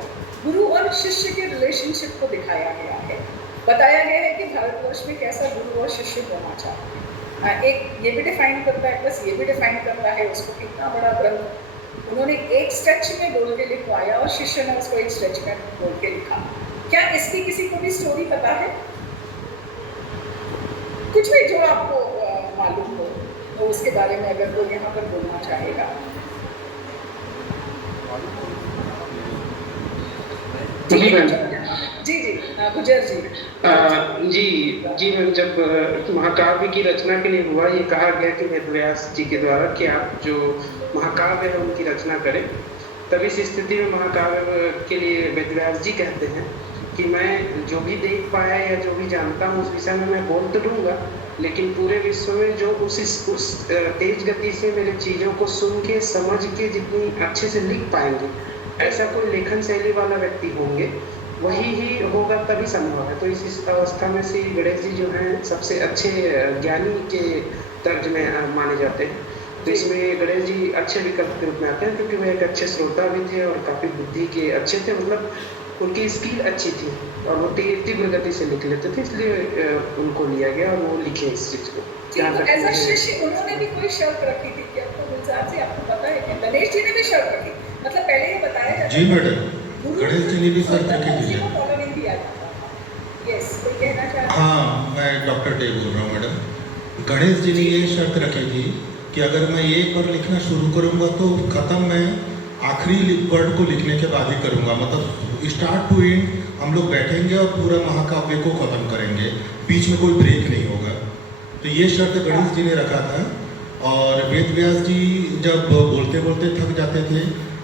गुरु और शिष्य के रिलेशनशिप को दिखाया गया है। बताया गया है कि भारतवर्ष में कैसा गुरु और शिष्य होना चाहिए। एक ये भी डिफाइन करता है, प्लस ये भी डिफाइन करता है उसको, कितना बड़ा ग्रंथ उन्होंने एक स्ट्रेच में बोल के लिखवाया और शिष्य ने उसको एक स्ट्रेच में बोल के लिखा। क्या इसकी किसी को भी स्टोरी पता है? कुछ भी जो आपको मालूम हो तो उसके बारे में अगर कोई यहाँ पर बोलना चाहेगा। जी जी जी गुजर जी। जी मैम, जब महाकाव्य की रचना के लिए हुआ, ये कहा गया कि वेदव्यास जी के द्वारा कि आप जो महाकाव्य है उनकी रचना करें, तब इस स्थिति में महाकाव्य के लिए वेदव्यास जी कहते हैं कि मैं जो भी देख पाया या जो भी जानता हूँ उस विषय में मैं बोल तो दूंगा, लेकिन पूरे विश्व में जो उस तेज गति से मेरे चीज़ों को सुन के समझ के जितनी अच्छे से लिख पाएंगे, ऐसा कोई लेखन शैली वाला व्यक्ति होंगे, वही ही होगा, तभी संभव है। तो इस अवस्था में श्री गणेश जी जो हैं सबसे अच्छे ज्ञानी के दर्ज में माने जाते हैं। तो इसमें गणेश जी अच्छे विकल्प के रूप में आते हैं, क्योंकि वह एक अच्छे श्रोता भी थे और काफ़ी बुद्धि के अच्छे थे, मतलब उनकी स्किल अच्छी थी और वो तीव्र गति से लिख लेते थे, इसलिए उनको लिया गया और वो लिखे इस चीज़ को। एज अ शिष्य उन्होंने भी कोई शर्त रखी थी कि आपको गुलजार से आपको पता है कि गणेश जी ने भी शर्त रखी, मतलब पहले ही बताया जाता जी मैडम, गणेश जी ने भी शर्त रखी थी। फॉलो नहीं किया जाता था। यस, कोई कहना चाहता है? हाँ, मैं डॉक्टर डे बोल रहा हूँ मैडम। गणेश जी ने ये शर्त रखी थी कि अगर मैं एक बार लिखना शुरू करूँगा तो ख़त्म मैं आखिरी वर्ड को लिखने के बाद ही करूँगा, मतलब स्टार्ट टू एंड हम लोग बैठेंगे और पूरा महाकाव्य को ख़त्म करेंगे, बीच में कोई ब्रेक नहीं होगा। तो ये शर्त गणेश जी ने रखा था। और वेद व्यास जी जब बोलते बोलते थक जाते थे,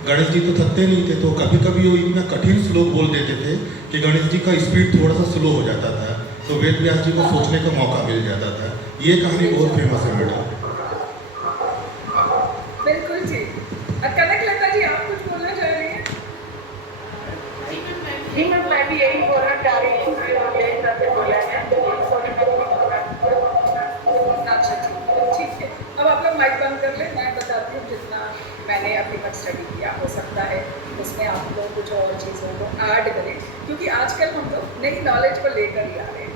गणेश जी तो थकते नहीं थे, तो कभी कभी वो इतना कठिन श्लोक बोल देते थे कि गणेश जी का स्पीड थोड़ा सा स्लो हो जाता था, तो वेद व्यास जी को सोचने का मौका मिल जाता था। ये कहानी बहुत फेमस है मैडम। बिल्कुल जी। कनकलता जी, आप कुछ बोलना चाह रही हैं? जी मैं भी यही बोलना चाह रही हूँ। अच्छा ठीक है। अब आप लोग माइक बंद कर लें, मैं बताती हूँ जितना मैंने अभी तक स्टडी किया। हो सकता है उसमें आप लोग कुछ और चीज़ों को ऐड करें, क्योंकि आजकल हम लोग नई नॉलेज को लेकर ही आ रहे हैं।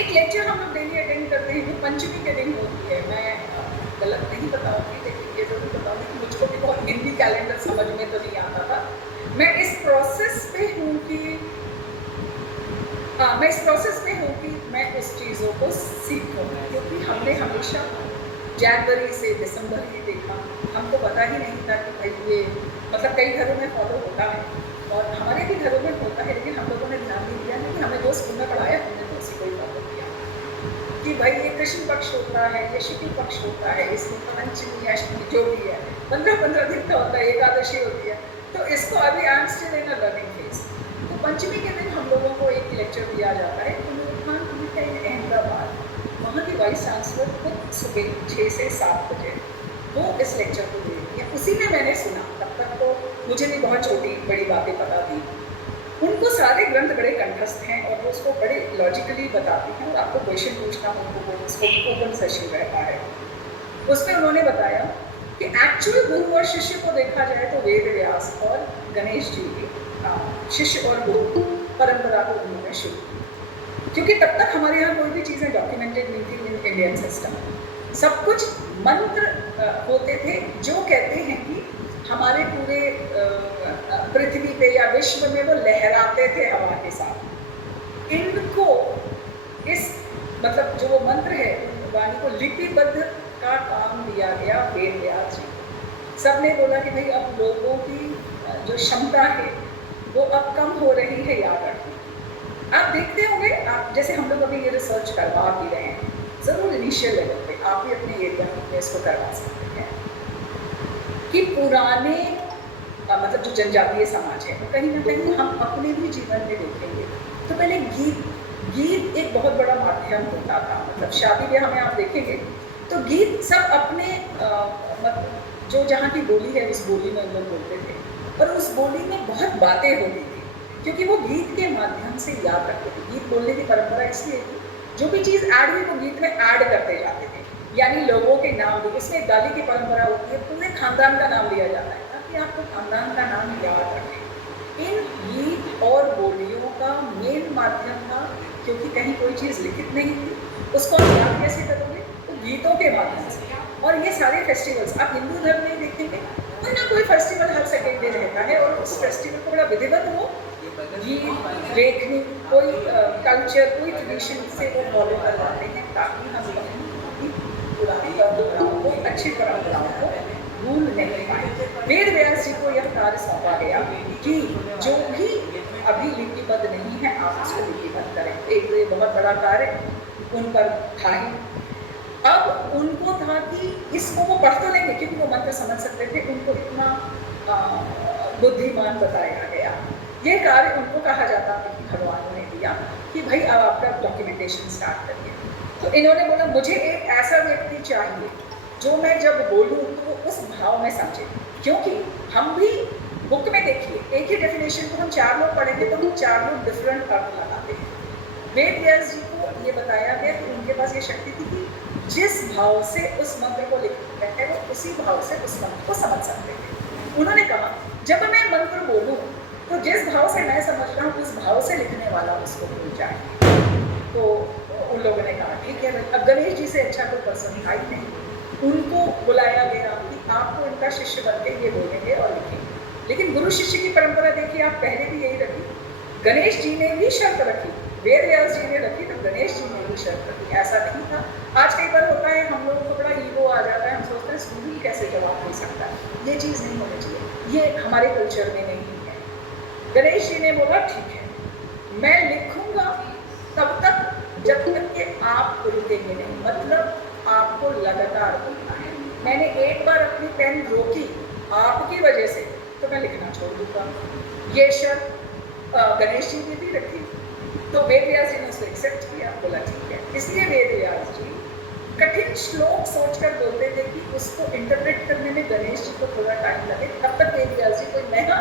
एक लेक्चर हम लोग डेली अटेंड करते हैं, वो पंचमी के दिन होती है। मैं गलत नहीं बताऊँगी, लेकिन ये जरूर बताऊँगी कि मुझको भी बहुत हिंदी कैलेंडर समझ में तो नहीं आता था। मैं इस प्रोसेस पे हूँ कि मैं उस चीज़ों को सीखूँ, क्योंकि हमने हमेशा जनवरी से दिसंबर ही देखा। हमको पता ही नहीं था कि भाई ये मतलब कई घरों में फॉलो होता है और हमारे भी घरों में होता है, लेकिन हम लोगों ने ध्यान नहीं दिया नहीं कि हमें जो स्कूल में पढ़ाया हमने तो उसी को ही फॉलो किया कि भाई ये कृष्ण पक्ष होता है, ये शुक्ल पक्ष होता है, इसमें पंचमी अष्टमी जो भी है 15-15 दिन का होता है, एकादशी होती है। तो इसको अभी I am still in a learning phase. तो पंचमी के दिन हम लोगों को एक लेक्चर दिया जाता है अहमदाबाद, वहाँ की वाइस चांसलर खुद सुबह 6 से 7 बजे वो इस लेक्चर को दे रही है। उसी में मैंने सुना, तब तक तो मुझे भी बहुत छोटी बड़ी बातें पता थी। उनको सारे ग्रंथ बड़े कंठस्थ हैं और वो उसको बड़े लॉजिकली बताती हैं, और आपको क्वेश्चन पूछना हो तो उसको ओपन सेशन रहता है। उसमें उन्होंने बताया कि एक्चुअल गुरु और शिष्य को देखा जाए तो वेद व्यास और गणेश जी की शिष्य और गुरु परंपरा को उन्होंने शुरू की, क्योंकि तब तक हमारे यहाँ कोई भी चीज़ें डॉक्यूमेंटेड नहीं थी इन इंडियन सिस्टम। सब कुछ मंत्र होते थे जो कहते हैं कि हमारे पूरे पृथ्वी पे या विश्व में वो लहराते थे हवा के साथ। इनको इस मतलब जो वो मंत्र है उन वाणी को लिपिबद्ध का काम दिया गया वेद व्यास जी। सब ने बोला कि भाई अब लोगों की जो क्षमता है वो अब कम हो रही है याद रखने। आप देखते होंगे, आप जैसे हम लोग अभी ये रिसर्च करवा भी रहे हैं, ज़रूर इनिशियल लेवल पे आप भी अपने एरिया में इसको करवा सकते हैं कि पुराने मतलब जो जनजातीय समाज है वो कहीं ना कहीं हम अपने भी जीवन में देखेंगे। तो पहले गीत एक बहुत बड़ा माध्यम होता था। मतलब शादी ब्याह में आप देखेंगे तो गीत सब अपने मतलब जो जहाँ की बोली है उस बोली में हम लोग बोलते थे, और उस बोली में बहुत बातें होती थी, क्योंकि वो गीत के माध्यम से याद रखते थे। गीत बोलने की परंपरा इसलिए थी, जो भी चीज़ ऐड हुई वो गीत में ऐड करते जाते थे, यानी लोगों के नाम भी। इसमें गाली की परंपरा होती है, पूरे खानदान का नाम लिया जाता है ताकि आपको खानदान का नाम याद रखें। इन गीत और बोलियों का मेन माध्यम था, क्योंकि कहीं कोई चीज़ लिखित नहीं थी, उसको आप याद कैसे करोगे? तो गीतों के माध्यम से। और ये सारे फेस्टिवल्स आप हिंदू धर्म में देखेंगे, कोई ना कोई फेस्टिवल हर सेकेंड डे रहता है, और उस फेस्टिवल को बड़ा विधिवत हो, गीत लेखनी, कोई कल्चर, कोई ट्रेडिशन से वो फॉलो करवाते हैं, ताकि हम अपनी पुरानी परंपराओं को, अच्छी परंपराओं को भूल नहीं पाए। वेद व्यास जी को यह कार्य सौंपा गया कि जो भी अभी लिपिबद्ध नहीं है आप उसको लिपिबद्ध करें। एक ये बहुत बड़ा कार्य उन पर था ही। अब उनको था कि इसको वो पढ़ तो लेंगे, क्योंकि वो मंत्र समझ सकते थे, उनको इतना बुद्धिमान बताया गया। ये कार्य उनको कहा जाता है कि भगवान ने दिया कि भाई अब आपका डॉक्यूमेंटेशन स्टार्ट करिए। तो इन्होंने बोला मुझे एक ऐसा व्यक्ति चाहिए जो मैं जब बोलूँ तो वो उस भाव में समझे, क्योंकि हम भी बुक में देखिए एक ही डेफिनेशन को हम 4 लोग पढ़ेंगे तो हम 4 लोग डिफरेंट अर्थ लगाते हैं। वेद व्यास जी को ये बताया गया कि उनके पास ये शक्ति थी कि जिस भाव से उस मंत्र को लिखते हैं वो उसी भाव से उस मंत्र को समझ सकते हैं। उन्होंने कहा जब मैं मंत्र बोलूँ तो जिस भाव से मैं समझ रहा हूँ उस भाव से लिखने वाला उसको भूल जाए। तो उन लोगों ने कहा ठीक है। अब गणेश जी से अच्छा कोई पर्सन था ही नहीं, उनको बुलाया गया कि आपको इनका शिष्य बन के ये बोलेंगे और लिखेंगे। लेकिन गुरु शिष्य की परंपरा देखिए, आप पहले भी यही रखी, गणेश जी ने भी शर्त रखी, वेद व्यास जी ने रखी, तो गणेश जी ने भी शर्त रखी। ऐसा नहीं था। आज कई बार होता है हम लोगों को बड़ा ईगो आ जाता है, हम सोचते हैं स्टूडेंट कैसे जवाब दे सकता है। ये चीज़ नहीं होनी चाहिए, ये हमारे कल्चर में नहीं है। गणेश जी ने बोला ठीक है मैं लिखूंगा तब तक जब तक कि आप रुकेंगे नहीं, मतलब आपको लगातार लिखना है। मैंने एक बार अपनी पेन रोकी आपकी वजह से तो मैं लिखना छोड़ दूंगा। ये शर्त गणेश जी ने भी रखी, तो वेद व्यास जी ने उसको एक्सेप्ट किया, बोला ठीक है। इसलिए वेद व्यास जी कठिन श्लोक सोचकर बोलते थे कि उसको इंटरप्रेट करने में गणेश जी को थोड़ा टाइम लगे, तब तक वेद व्यास जी कोई नया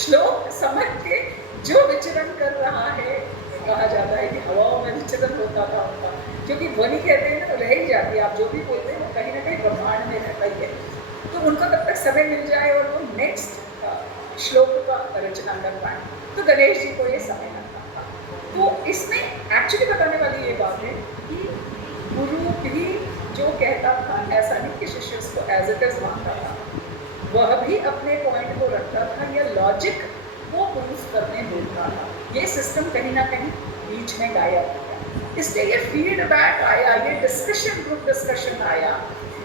श्लोक समझ के जो विचरण कर रहा है, कहा जाता है कि हवाओं में विचरण होता था उनका, क्योंकि ध्वनि कहते हैं ना रह ही जाती है, आप जो भी बोलते हैं कहीं ना कहीं ब्रह्मांड में रहता ही है। तो उनको तब तक समय मिल जाए और वो नेक्स्ट श्लोक का रचना कर पाए, तो गणेश जी को ये समय लगता था। तो इसमें एक्चुअली बताने वाली ये बात है कि गुरु भी जो कहता था ऐसा नहीं कि शिष्य उसको एज इट इज मानता था, वह भी अपने पॉइंट को रखता था या लॉजिक को प्रूफ करने बोलता था। ये सिस्टम कहीं ना कहीं बीच में गायब हो गया, इसलिए ये फीडबैक आया, ये डिस्कशन ग्रुप डिस्कशन आया,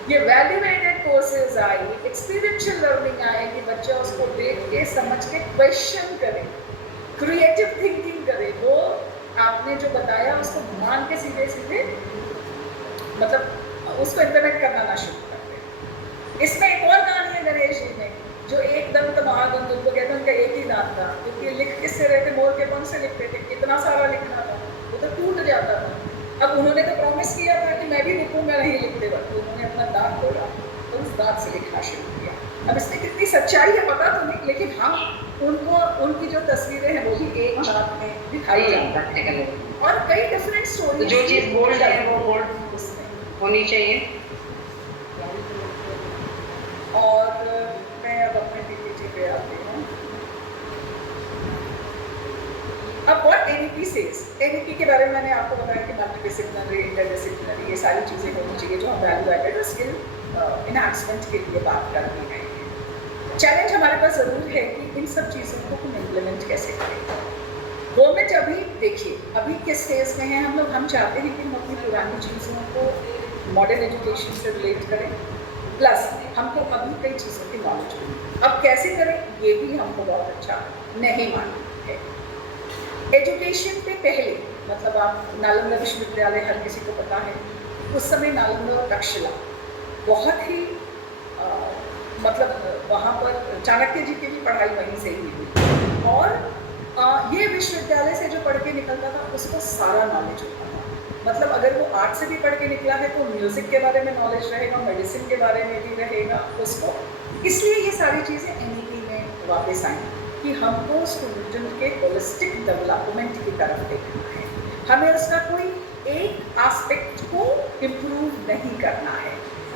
ये वैल्यूएटेड कोर्सेज आए, एक्सपीरियंशियल लर्निंग आए कि बच्चा उसको देख के समझ के क्वेश्चन करे, क्रिएटिव थिंकिंग करे, वो आपने जो बताया उसको मान के सीधे सीधे मतलब उसको इम्प्लीमेंट करना ना शुरू कर दे। इसमें एक और कहानी है गणेश जी में, जो एक दंत महादंत उनको कहते हैं, उनका एक ही दांत था, क्योंकि लिख किससे रहे थे, मोर के पंख से लिखते थे, इतना सारा लिखना था वो तो टूट जाता था। अब उन्होंने तो प्रॉमिस किया था कि मैं भी लिखूंगा नहीं लिखते वक्त, तो उन्होंने अपना दांत तोड़ा तो उस दांत से लिखना शुरू किया। अब इसमें कितनी सच्चाई है पता तो नहीं, लेकिन हाँ उनको उनकी जो तस्वीरें हैं वो भी एक दांत में दिखाई जाती है, और कई डिफरेंट स्टोरी, जो चीज़ बोल्ड है वो बोल्ड उसमें होनी चाहिए। और मैं अब अपने पीपीटी पे आती हूँ। अब व्हाट एनईपी सेज, एनईपी के बारे में मैंने आपको बताया कि मल्टीडिसिप्लिनरी, इंटरडिसिप्लिनरी, ये सारी चीज़ें होनी चाहिए जो हम वैल्यू एडेड और स्किल इनहैंसमेंट के लिए बात कर रही हैं। चैलेंज हमारे पास ज़रूर है कि इन सब चीज़ों को हम इम्प्लीमेंट कैसे करें। गवर्नमेंट अभी देखिए अभी किस स्टेज में है हम लोग, हम चाहते हैं कि हम अपनी पुरानी चीज़ों को मॉडर्न एजुकेशन से रिलेट करें, प्लस हमको अभी कई चीज़ों की नॉलेज हो। अब कैसे करें ये भी हमको बहुत अच्छा नहीं मालूम है। एजुकेशन पे पहले मतलब आप नालंदा विश्वविद्यालय हर किसी को पता है, उस समय नालंदा और तक्षशिला बहुत ही मतलब वहाँ पर चाणक्य जी की भी पढ़ाई वहीं से ही हुई, और ये विश्वविद्यालय से जो पढ़ के निकलता था उसको सारा नॉलेज होता था। मतलब अगर वो आर्ट से भी पढ़ के निकला है तो म्यूज़िक के बारे में नॉलेज रहेगा, मेडिसिन के बारे में भी रहेगा उसको। इसलिए ये सारी चीज़ें एनईपी में वापस आई कि हमको स्टूडेंट के होलिस्टिक डेवलपमेंट की तरफ देखना है, हमें उसका कोई एक एस्पेक्ट को इम्प्रूव नहीं करना है,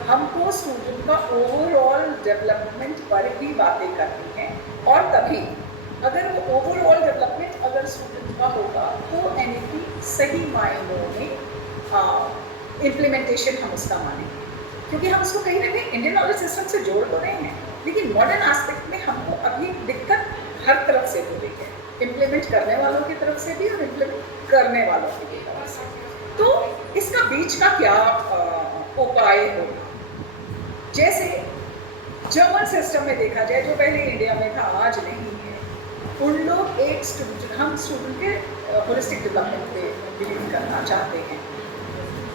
हमको स्टूडेंट का ओवरऑल डेवलपमेंट पर भी बातें करनी है। और तभी अगर वो ओवरऑल डेवलपमेंट अगर स्टूडेंट का होगा तो एनईपी सही मायनों में इम्प्लीमेंटेशन हम उसका मानेंगे, क्योंकि हम उसको कहीं ना कहीं इंडियन नॉलेज सिस्टम से जोड़ तो रहे हैं, लेकिन मॉडर्न एस्पेक्ट में हमको अभी दिक्कत हर तरफ से हो रही है, इम्प्लीमेंट करने वालों की तरफ से भी और इम्प्लीमेंट करने वालों की तरफ से। तो इसका बीच का क्या उपाय होगा? जैसे जर्मन सिस्टम में देखा जाए, जो पहले इंडिया में था आज नहीं है, उन लोग एक स्टूडेंट, हम स्टूडेंट के होलिस्टिक डेवलपमेंट पे बिलीव करना चाहते हैं।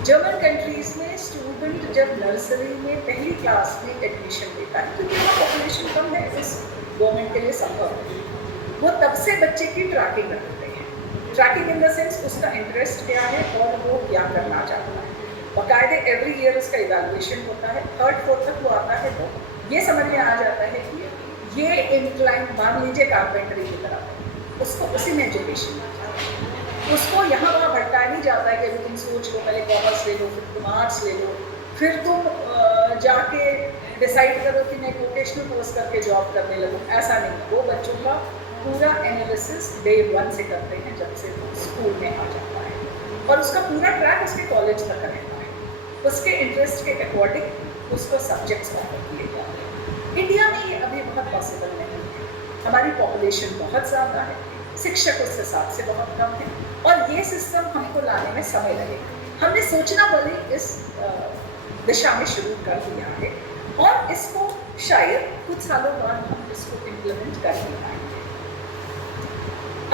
जर्मन कंट्रीज में स्टूडेंट जब नर्सरी में पहली क्लास में एडमिशन लेता है, क्योंकि वहाँ पॉपुलेशन कम है, इस गवर्नमेंट के लिए संभव है, वो तब से बच्चे की ट्रैकिंग रखते हैं। ट्रैकिंग इन द सेंस उसका इंटरेस्ट क्या है और वो क्या करना चाहता है। बाकायदे एवरी ईयर उसका इवैल्यूएशन होता है, 3rd 4th तक वो आता है तो ये समझ में आ जाता है कि ये इंक्लाइन, मान लीजिए कारपेंटरी की तरफ, उसको उसी में एजुकेशन मिल जाता है। उसको यहाँ वहाँ भटकाया नहीं जाता है कि अभी तुम सोच लो, पहले कॉमर्स ले लो, फिर तुम आर्ट्स ले लो, फिर तुम जाके डिसाइड करो कि मैं वोकेशनल कोर्स करके जॉब करने लगूँ। ऐसा नहीं, वो बच्चों का पूरा एनालिसिस डे 1 से करते हैं, जब से वो स्कूल में आ जाता है, और उसका पूरा ट्रैक उसके कॉलेज तक रहता है। उसके इंटरेस्ट के अकॉर्डिंग उसको सब्जेक्ट्स ऑफर किए जाते हैं। इंडिया में ये अभी बहुत पॉसिबल नहीं है, हमारी पॉपुलेशन बहुत ज़्यादा है, शिक्षक उस हिसाब से बहुत कम है, और ये सिस्टम हमको लाने में समय लगेगा। हमने सोचना वाली इस दिशा में शुरू कर दिया है, और इसको शायद कुछ सालों बाद हम इसको इम्प्लीमेंट कर भी पाएंगे।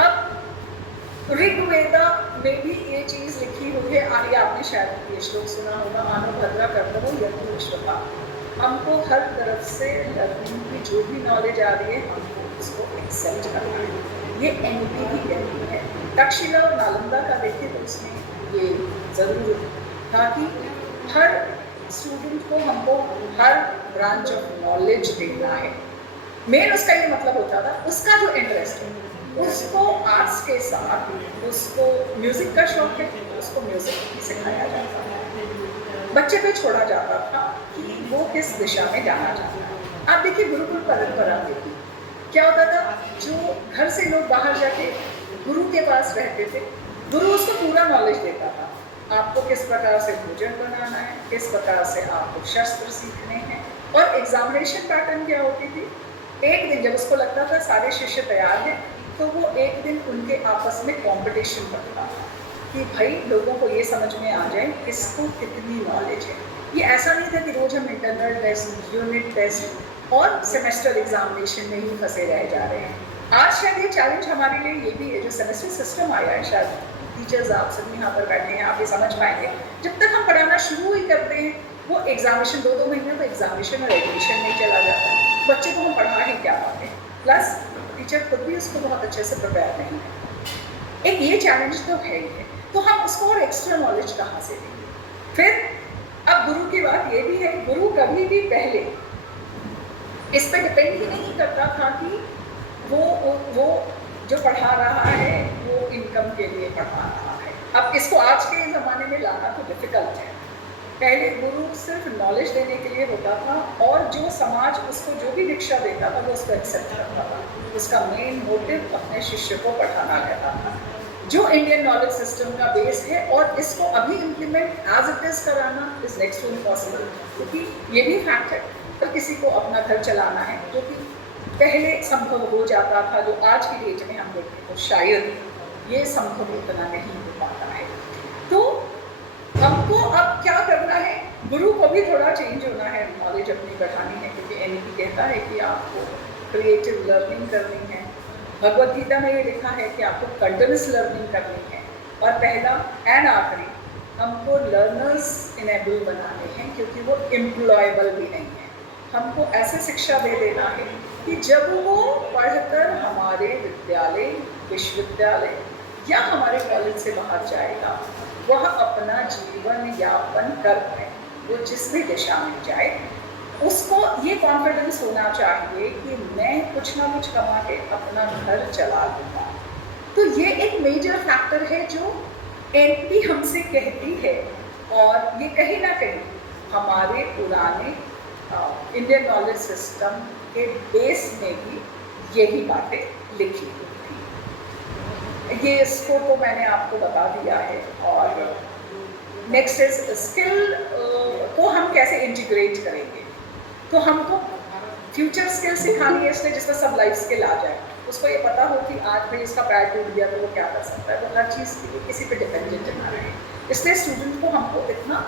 अब ऋग्वेदा में भी ये चीज़ लिखी हुई है, आगे आपने शायद ये श्लोक सुना होगा, आनो भद्रा कर्तव्य यज्ञ विश्वका। हमको हर तरफ से लर्निंग की जो भी नॉलेज आ रही है, हमको उसको एक्सेप्ट करना है। ये एनईपी भी कहती है। तक्षशिला और नालंदा का देखें तो उसमें ये ज़रूर था कि हर स्टूडेंट को हमको हर ब्रांच ऑफ नॉलेज देना है। मेन उसका ये मतलब होता था, उसका जो इंटरेस्ट है उसको आर्ट्स के साथ, उसको म्यूज़िक का शौक है, उसको म्यूज़िक सिखाया जाता है। बच्चे पे छोड़ा जाता था कि वो किस दिशा में जाना चाहता है। आप देखिए गुरुकुल परंपरा देखिए, क्या होता था, जो घर से लोग बाहर जाके गुरु के पास रहते थे, गुरु उसको पूरा नॉलेज देता था। आपको किस प्रकार से भोजन बनाना है, किस प्रकार से आपको शस्त्र सीखने हैं, और एग्जामिनेशन पैटर्न क्या होती थी, एक दिन जब उसको लगता था सारे शिष्य तैयार हैं, तो वो एक दिन उनके आपस में कंपटीशन करता था कि भाई लोगों को ये समझ में आ जाए किसको कितनी नॉलेज है। ये ऐसा नहीं था कि रोज हम इंटरनल टेस्ट, यूनिट टेस्ट और सेमेस्टर एग्जामिनेशन में ही फंसे रह जा रहे हैं। आज शायद ये चैलेंज हमारे लिए ये भी है, जो सेमेस्टर सिस्टम आया है, शायद टीचर्स आप सभी यहाँ पर बैठे हैं, आप ये समझ पाएंगे, जब तक हम पढ़ाना शुरू ही करते हैं वो एग्जामिनेशन 2-2 महीने तो एग्जामिनेशन और एडमिशन में चला जाता है। बच्चे को हम पढ़ा ही क्या पाते हैं, प्लस टीचर खुद भी उसको बहुत अच्छे से प्रिपेयर नहीं है। एक ये चैलेंज तो है ही है, तो हम उसको और एक्स्ट्रा नॉलेज कहाँ से देंगे। फिर अब गुरु की बात ये भी है, गुरु कभी भी पहले इस पर डिपेंड ही नहीं करता था कि वो जो पढ़ा रहा है वो इनकम के लिए पढ़ा रहा है। अब इसको आज के ज़माने में लाना तो डिफ़िकल्ट है। पहले गुरु सिर्फ नॉलेज देने के लिए होता था, और जो समाज उसको जो भी दीक्षा देता था वो उसको एक्सेप्ट करता था। उसका मेन मोटिव अपने शिष्य को पढ़ाना रहता था, जो इंडियन नॉलेज सिस्टम का बेस है। और इसको अभी इम्प्लीमेंट एज इट इज़ कराना इज़ नेक्स्ट टू इम्पॉसिबल, क्योंकि ये भी फैक्ट है कि किसी को अपना घर चलाना है, जो कि पहले संभव हो जाता था, जो आज की डेट में हम देखें तो शायद ये संभव उतना नहीं हो पाता है। तो हमको अब क्या करना है, गुरु को भी थोड़ा चेंज होना है, नॉलेज अपनी बढ़ानी है, क्योंकि एनईपी कहता है कि आपको क्रिएटिव लर्निंग करनी है। भगवद गीता में ये लिखा है कि आपको कंटिन्यूस लर्निंग करनी है। और पहला एंड आखिरी, हमको लर्नर्स इनेबल बनाने हैं, क्योंकि वो एम्प्लॉयबल भी नहीं है। हमको ऐसे शिक्षा दे देना है कि जब वो पढ़कर हमारे विद्यालय, विश्वविद्यालय या हमारे कॉलेज से बाहर जाएगा, वह अपना जीवन यापन कर पाए, वो जिस भी दिशा में जाए उसको ये कॉन्फिडेंस होना चाहिए कि मैं कुछ ना कुछ कमा के अपना घर चला लूँगा। तो ये एक मेजर फैक्टर है जो एनपी हमसे कहती है, और ये कहीं ना कहीं हमारे पुराने इंडियन नॉलेज सिस्टम के बेस में भी यही बातें लिखी हुई थी। ये इसको तो मैंने आपको बता दिया है। और नेक्स्ट इज स्किल को हम कैसे इंटीग्रेट करेंगे। तो हमको फ्यूचर स्किल सिखानी है इसलिए जिसमें सब लाइफ स्किल आ जाए, उसको ये पता हो कि आज भाई इसका पैर टूट गया तो वो क्या कर सकता है, वो हर चीज़ के लिए किसी पे डिपेंडेंट ना रहे। इसलिए स्टूडेंट को हमको इतना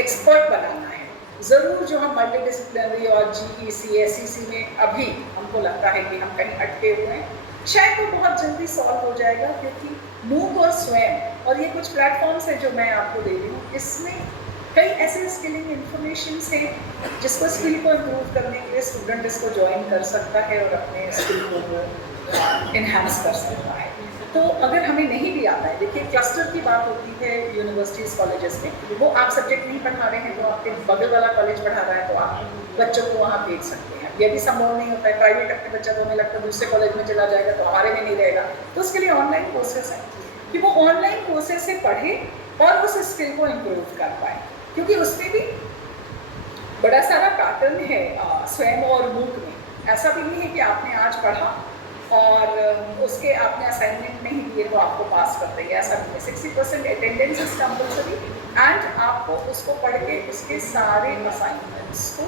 एक्सपर्ट बनाना है। ज़रूर जो हम मल्टी डिसिप्लिनरी और GEC SEC में अभी हमको लगता है कि हम कहीं अटके हुए हैं, शायद वो बहुत जल्दी सॉल्व हो जाएगा, क्योंकि मूक और स्वयं और ये कुछ प्लेटफॉर्म्स हैं जो मैं आपको दे रही हूँ, इसमें कई ऐसे स्किलिंग इन्फॉर्मेशन है जिसको स्किल को इम्प्रूव करने के लिए स्टूडेंट इसको ज्वाइन कर सकता है और अपने स्किल को वो इन्हांस कर सकता है। तो अगर हमें नहीं भी आता है, देखिए क्लस्टर की बात होती है यूनिवर्सिटीज़ कॉलेजेस में, वो आप सब्जेक्ट नहीं पढ़ा रहे हैं तो आपके बगल वाला कॉलेज पढ़ा रहा है तो आप बच्चों को वहाँ भेज सकते हैं। यदि संभव नहीं होता है, प्राइवेट अपने बच्चा तो हमें लगता है दूसरे कॉलेज में चला जाएगा तो हमारे में नहीं रहेगा, तो उसके लिए ऑनलाइन कोर्सेस हैं कि वो ऑनलाइन कोर्सेस से पढ़े और उस स्किल को इम्प्रूव कर पाए, क्योंकि उसमें भी बड़ा सारा पैटर्न है स्वयं और मूक में। ऐसा भी नहीं है कि आपने आज पढ़ा और उसके आपने असाइनमेंट नहीं दिए वो आपको पास कर देंगे, ऐसा नहीं है। 60% अटेंडेंस इज कंपल्सरी एंड आपको उसको पढ़ के उसके सारे असाइनमेंट्स को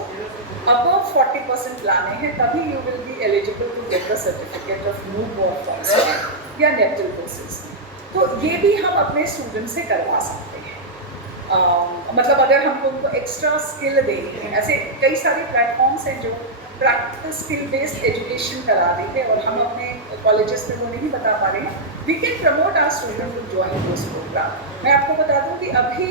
अबव 40% लाने हैं, तभी you will be eligible to get the certificate of MOOC और फॉर्म या नेटल कोर्सेज। तो ये भी हम अपने स्टूडेंट से करवा सकते हैं। मतलब अगर हम उनको एक्स्ट्रा स्किल दें, ऐसे कई सारे प्लेटफॉर्म्स हैं जो प्रैक्टिकल स्किल बेस्ड एजुकेशन करा रही है और हम अपने कॉलेजेस में वो नहीं बता पा रहे हैं। We can promote our student to join this programme. मैं आपको बता दूं कि अभी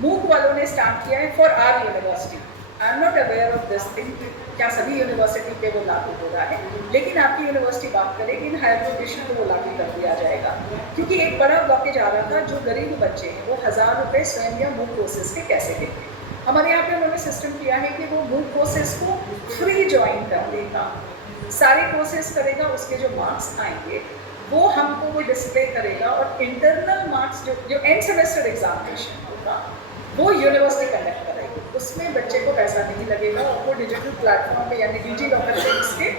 मूक वालों ने स्टार्ट किया है for our university. I am not aware of this thing, क्या सभी यूनिवर्सिटी पे वो लागू हो रहा है, लेकिन आपकी यूनिवर्सिटी बात करेगी इन हायर एजुकेशन को वो लागू कर दिया जाएगा। क्योंकि एक बड़ा ब्लॉकेज आ रहा था, जो गरीब बच्चे हैं वो 1000 रुपये स्वयं या मूक कोर्सेज के कैसे देंगे। हमारे यहाँ पे उन्होंने सिस्टम किया है कि वो मूक कोर्सेज को फ्री ज्वाइन कर देगा, सारे कोर्सेज करेगा, उसके जो मार्क्स आएंगे वो हमको वो डिस्प्ले करेगा और इंटरनल मार्क्स जो एंड सेमेस्टर एग्जामिनेशन होगा वो यूनिवर्सिटी कंडक्ट करेगी। उसमें बच्चे को पैसा नहीं लगेगा और वो डिजिटल प्लेटफॉर्म पे यानी डिजी लॉकर से इसके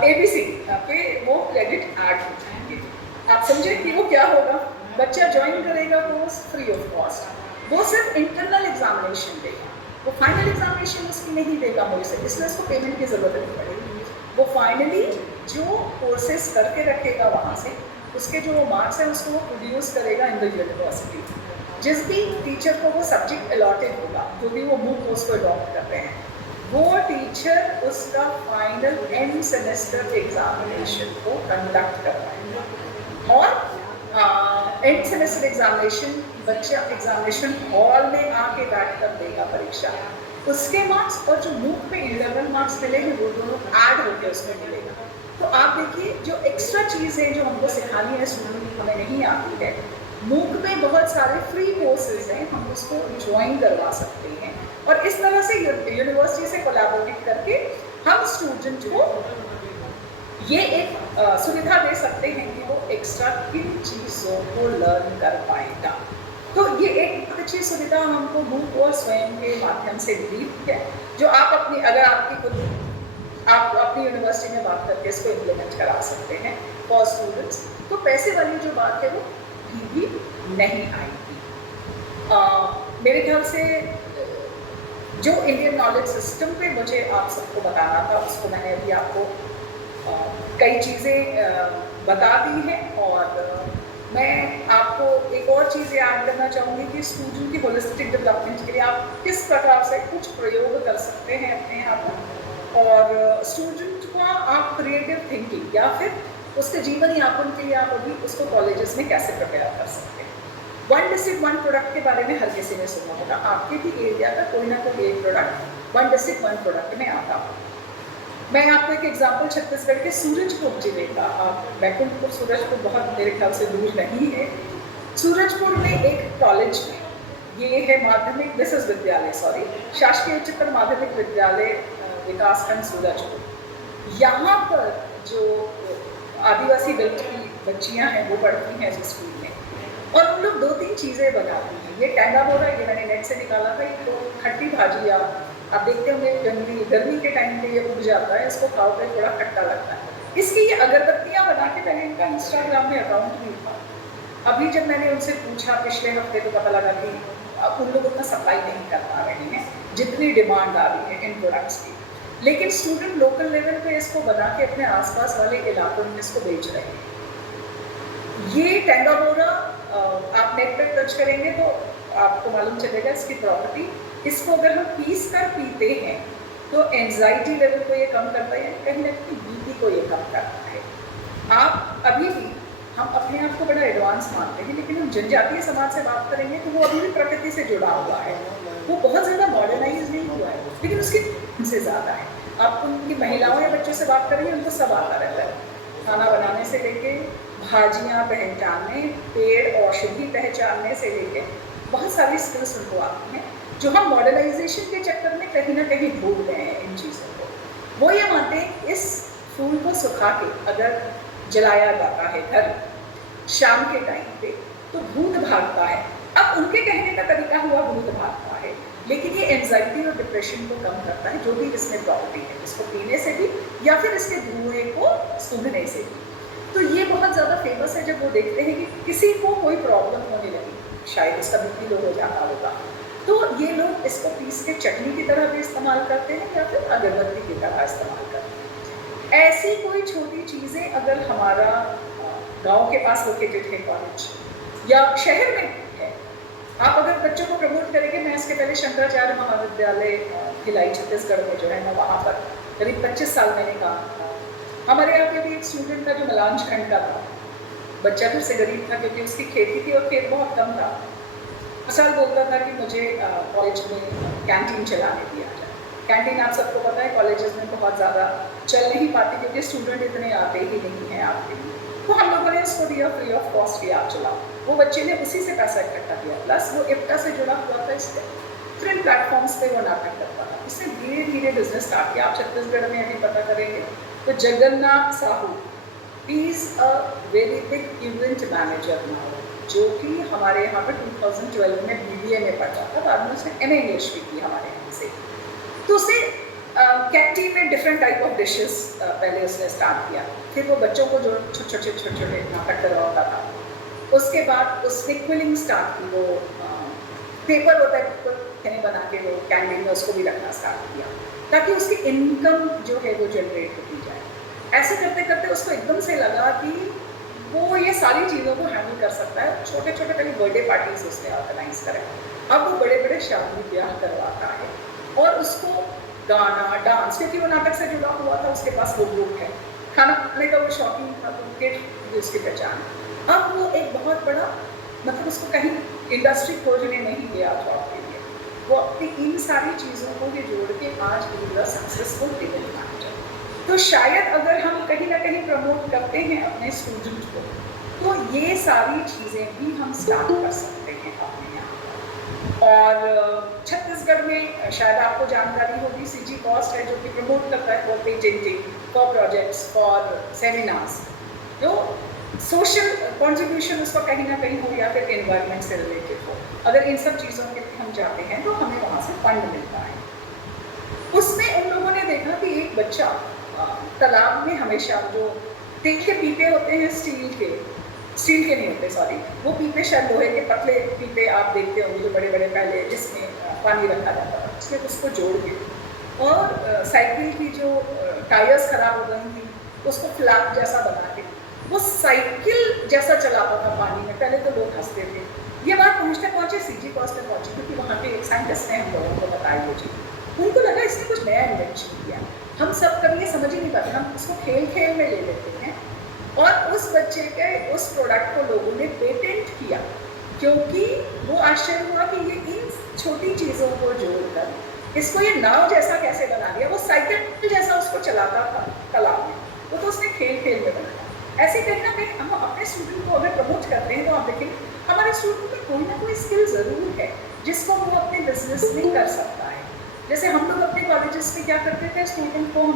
ABC पे वो क्रेडिट ऐड हो जाएंगे। आप समझे कि वो क्या होगा, बच्चा ज्वाइन करेगा कोर्स फ्री ऑफ कॉस्ट, वो सिर्फ इंटरनल एग्जामिनेशन देगा, वो फाइनल एग्जामिनेशन उसकी नहीं देगा मुझे से, इसलिए उसको पेमेंट की ज़रूरत नहीं पड़ेगी। वो फाइनली जो कोर्सेज करके रखेगा वहाँ से उसके जो मार्क्स हैं उसको वो प्रोड्यूस करेगा इन द यूनिवर्सिटी। जिस भी टीचर को वो सब्जेक्ट अलॉटेड होगा, जो भी वो मूक कोर्स को अडॉप्ट कर रहे हैं, वो टीचर उसका फाइनल एंड सेमेस्टर एग्जामिनेशन को कंडक्ट करवाएगा और एंड सेमेस्टर एग्जामिनेशन बच्चा एग्जामिनेशन हॉल में आके बैठ कर देगा परीक्षा। उसके मार्क्स और जो मूक में इंटरनल मार्क्स मिलेंगे वो दोनों ऐड होकर उसमें मिलेगा। तो आप देखिए जो एक्स्ट्रा चीज़ें जो हमको सिखानी है स्टूडेंट हमें नहीं आती है, मूक में बहुत सारे फ्री कोर्सेज हैं, हम उसको ज्वाइन करवा सकते हैं और इस तरह से यूनिवर्सिटी से कोलैबोरेट करके हम स्टूडेंट को ये एक सुविधा दे सकते हैं कि वो एक्स्ट्रा किन चीज़ों को लर्न कर पाएगा। तो ये एक बहुत अच्छी सुविधा हमको मूक और स्वयं के माध्यम से मिली है, जो आप अपनी अगर आप अपनी यूनिवर्सिटी में बात करके इसको इम्प्लीमेंट करा सकते हैं फॉर स्टूडेंट्स। तो पैसे वाली जो बात है वो भी नहीं आएगी। मेरे ख्याल से जो इंडियन नॉलेज सिस्टम पे मुझे आप सबको बताना था उसको मैंने अभी आपको कई चीज़ें बता दी हैं और मैं आपको एक और चीज़ ऐड करना चाहूँगी कि स्टूडेंट की होलिस्टिक डेवलपमेंट के लिए आप किस प्रकार से कुछ प्रयोग कर सकते हैं अपने यहाँ पर और स्टूडेंट का आप क्रिएटिव थिंकिंग या फिर उसके जीवन यापन के लिए आप अभी उसको कॉलेजेस में कैसे प्रिपेयर कर सकते हैं। वन डिस्ट्रिक्ट वन प्रोडक्ट के बारे में हर किसी ने सुना होगा, आपके भी एरिया का कोई ना कोई एक product one district one product में आता हो। मैं आपको एक एग्जाम्पल छत्तीसगढ़ के सूरजपुर जिले का, बैकुंठपुर सूरजपुर बहुत मेरे ख्याल से दूर नहीं है, सूरजपुर में एक कॉलेज में, ये है माध्यमिक, दिस इज विद्यालय, सॉरी, शासकीय उच्चतर माध्यमिक विद्यालय विकासखंड सूरजपुर। यहाँ पर जो आदिवासी बेल्ट की बच्चियाँ हैं वो पढ़ती हैं इस स्कूल में, और उन लोग 2-3 चीज़ें बनाती हैं। ये टेंगा बोरा, ये मैंने नेट से निकाला था, ये तो खट्टी भाजी, आप देखते होंगे गर्मी के टाइम पे ये उग जाता है, इसको खाओ तो थोड़ा खट्टा लगता है। इसकी ये अगरबत्तियाँ बना के, पहले इनका इंस्टाग्राम में अकाउंट भी था। अभी जब मैंने उनसे पूछा पिछले हफ्ते, तो पता लगा कि अब उन लोग उतना सप्लाई नहीं कर पा रहे हैं जितनी डिमांड आ रही है इन प्रोडक्ट्स की, लेकिन स्टूडेंट लोकल लेवल पे इसको बना के अपने आसपास वाले इलाकों में इसको बेच रहे हैं। ये टेंगा बोरा आप नेट पे सर्च करेंगे तो आपको मालूम चलेगा इसकी प्रॉपर्टी। इसको अगर हम पीस कर पीते हैं तो एंजाइटी लेवल को ये कम करता है, कहीं ना कहीं बीपी को ये कम करता है। आप अभी भी, हम अपने आप को बड़ा एडवांस मानते हैं, लेकिन हम जनजातीय समाज से बात करेंगे तो वो अभी भी प्रकृति से जुड़ा हुआ है, वो बहुत ज़्यादा मॉडर्नाइज नहीं हुआ है, लेकिन उसकी से ज़्यादा है। आप उनकी महिलाओं या बच्चों से बात करेंगे, उनको सब आता रहता है, खाना बनाने से लेके भाजियाँ पहचानने, पेड़ औषधि पहचानने से लेके बहुत सारी स्किल्स उनको आती हैं, जो हम मॉडर्नाइजेशन के चक्कर में कहीं ना कहीं भूल गए हैं इन चीज़ों को। वो ये मानते हैं इस फूल को सुखा के अगर जलाया जाता है घर शाम के टाइम पे तो भूत भागता है। अब उनके कहने का तरीका हुआ भूत भागता है, लेकिन ये एंजाइटी और डिप्रेशन को कम करता है, जो भी इसमें प्रॉपर्टी है, इसको पीने से भी या फिर इसके धुएं को सूंघने से भी। तो ये बहुत ज़्यादा फेमस है। जब वो देखते हैं कि किसी को कोई प्रॉब्लम होने लगी, शायद इसका बीपी लो हो जाता होगा, तो ये लोग इसको पीस के चटनी की तरह भी इस्तेमाल करते हैं या फिर अगरबत्ती की तरह इस्तेमाल करते हैं। ऐसी कोई छोटी चीज़ें अगर हमारा गांव के पास लोकेटेड है कॉलेज या शहर में है, आप अगर बच्चों को प्रमोट करेंगे, मैं इसके पहले शंकराचार्य महाविद्यालय भिलाई छत्तीसगढ़ में जो है, मैं वहाँ पर करीब 25 साल मैंने काम किया। हमारे यहाँ पे भी एक स्टूडेंट था जो मलांज खंड का था, बच्चा फिर से गरीब था क्योंकि उसकी खेती थी और खेत बहुत कम था। साल बोलता था कि मुझे कॉलेज में कैंटीन चलाने दिया जाए। कैंटीन आप सबको पता है कॉलेजेस में बहुत ज़्यादा चल नहीं पाती क्योंकि स्टूडेंट इतने आते ही नहीं हैं आपके लिए, तो हम लोगों ने उसको दिया फ्री ऑफ कॉस्ट कि आप चलाओ। वो बच्चे ने उसी से पैसा इकट्ठा किया, प्लस वो इफ्टा से जुड़ा हुआ था, इससे डिफरेंट प्लेटफॉर्म्स पे वो नाटक करता था। इससे धीरे धीरे बिजनेस स्टार्ट किया। आप छत्तीसगढ़ में अभी पता करेंगे तो Jagannath Sahu is a very big event manager now, जो कि हमारे यहाँ पर 2012 में BBA में पढ़ा था, बाद में उसने MA इंग्लिश भी की हमारे यहाँ से। तो उसे कैंटीन में डिफरेंट टाइप ऑफ डिशेस पहले उसने स्टार्ट किया, फिर वो बच्चों को जो छोटे छोटे नाटक करवाता था। उसके बाद उसने क्विलिंग स्टार्ट की, वो पेपर होता है कहने बना के वो कैंटीन में उसको भी रखना स्टार्ट किया, ताकि उसकी इनकम जो है वो जनरेट होती जाए। ऐसे करते करते उसको एकदम से लगा कि वो ये सारी चीज़ों को हैंडल कर सकता है। छोटे छोटे पहले बर्थडे पार्टीज उसने ऑर्गेनाइज करे, अब वो बड़े बड़े शादी ब्याह करवाता है, और उसको गाना डांस, क्योंकि वो नाटक से जुड़ा हुआ था, उसके पास वो ग्रुप है, खाना खाने का वो शौकीन था, तो किट उसकी पहचान। अब वो एक बहुत बड़ा, मतलब उसको कहीं इंडस्ट्री खोजने नहीं गया जॉब के लिए, वो अपनी इन सारी चीज़ों को ये जोड़ के आज पूरा सक्सेसफुल इवेंट मैनेजर। तो शायद अगर हम कहीं ना कहीं प्रमोट करते हैं अपने स्टूडेंट को, तो ये सारी चीज़ें भी हम स्टार्ट कर सकते हैं अपने यहाँ। और छत्तीसगढ़ में शायद आपको जानकारी होगी, CG कॉस्ट है जो कि प्रमोट करता है for patenting, for projects, for seminars, जो सोशल कॉन्ट्रीब्यूशन उसका कहीं ना कहीं हो या फिर एनवायरनमेंट से रिलेटेड हो। अगर इन सब चीज़ों के हम जाते हैं तो हमें वहाँ से फंड मिलता है। उसमें उन लोगों ने देखा कि एक बच्चा तालाब में हमेशा जो तेल के पीपे होते हैं, स्टील के नहीं होते, सॉरी, वो पीपे शायद लोहे के पतले पीपे आप देखते होंगे जो बड़े बड़े पहले जिसमें पानी रखा जाता था, उसमें उसको जोड़ के, और साइकिल की जो टायर्स खराब हो गई थी उसको फ्लैप जैसा बना के वो साइकिल जैसा चलाता था पानी में। पहले तो लोग हंसते थे। ये बात पहुँचे CG कॉस्ट में पहुँची, क्योंकि वहाँ के एक साइंटिस्ट ने हम लोगों को बताई वो चीज़। उनको लगा इसने कुछ नया इन्वेंशन किया, हम सब कभी ये समझ ही नहीं पाते, हम उसको खेल खेल में ले लेते हैं। और उस बच्चे के उस प्रोडक्ट को लोगों ने पेटेंट किया, क्योंकि वो आश्चर्य हुआ कि ये इन छोटी चीज़ों को जोड़कर इसको ये नाव जैसा कैसे बना दिया। वो साइकिल जैसा उसको चलाता था तालाब में, वो तो उसने खेल खेल में बनाया। ऐसे कहीं ना कहीं हम अपने स्टूडेंट को अगर प्रमोट करते हैं तो आप देखें हमारे स्टूडेंट में कोई ना कोई स्किल ज़रूर है जिसको वो अपने बिजनेस में कर सकता है। जैसे हम लोग अपने कॉलेजेस में क्या करते थे, स्टूडेंट को हम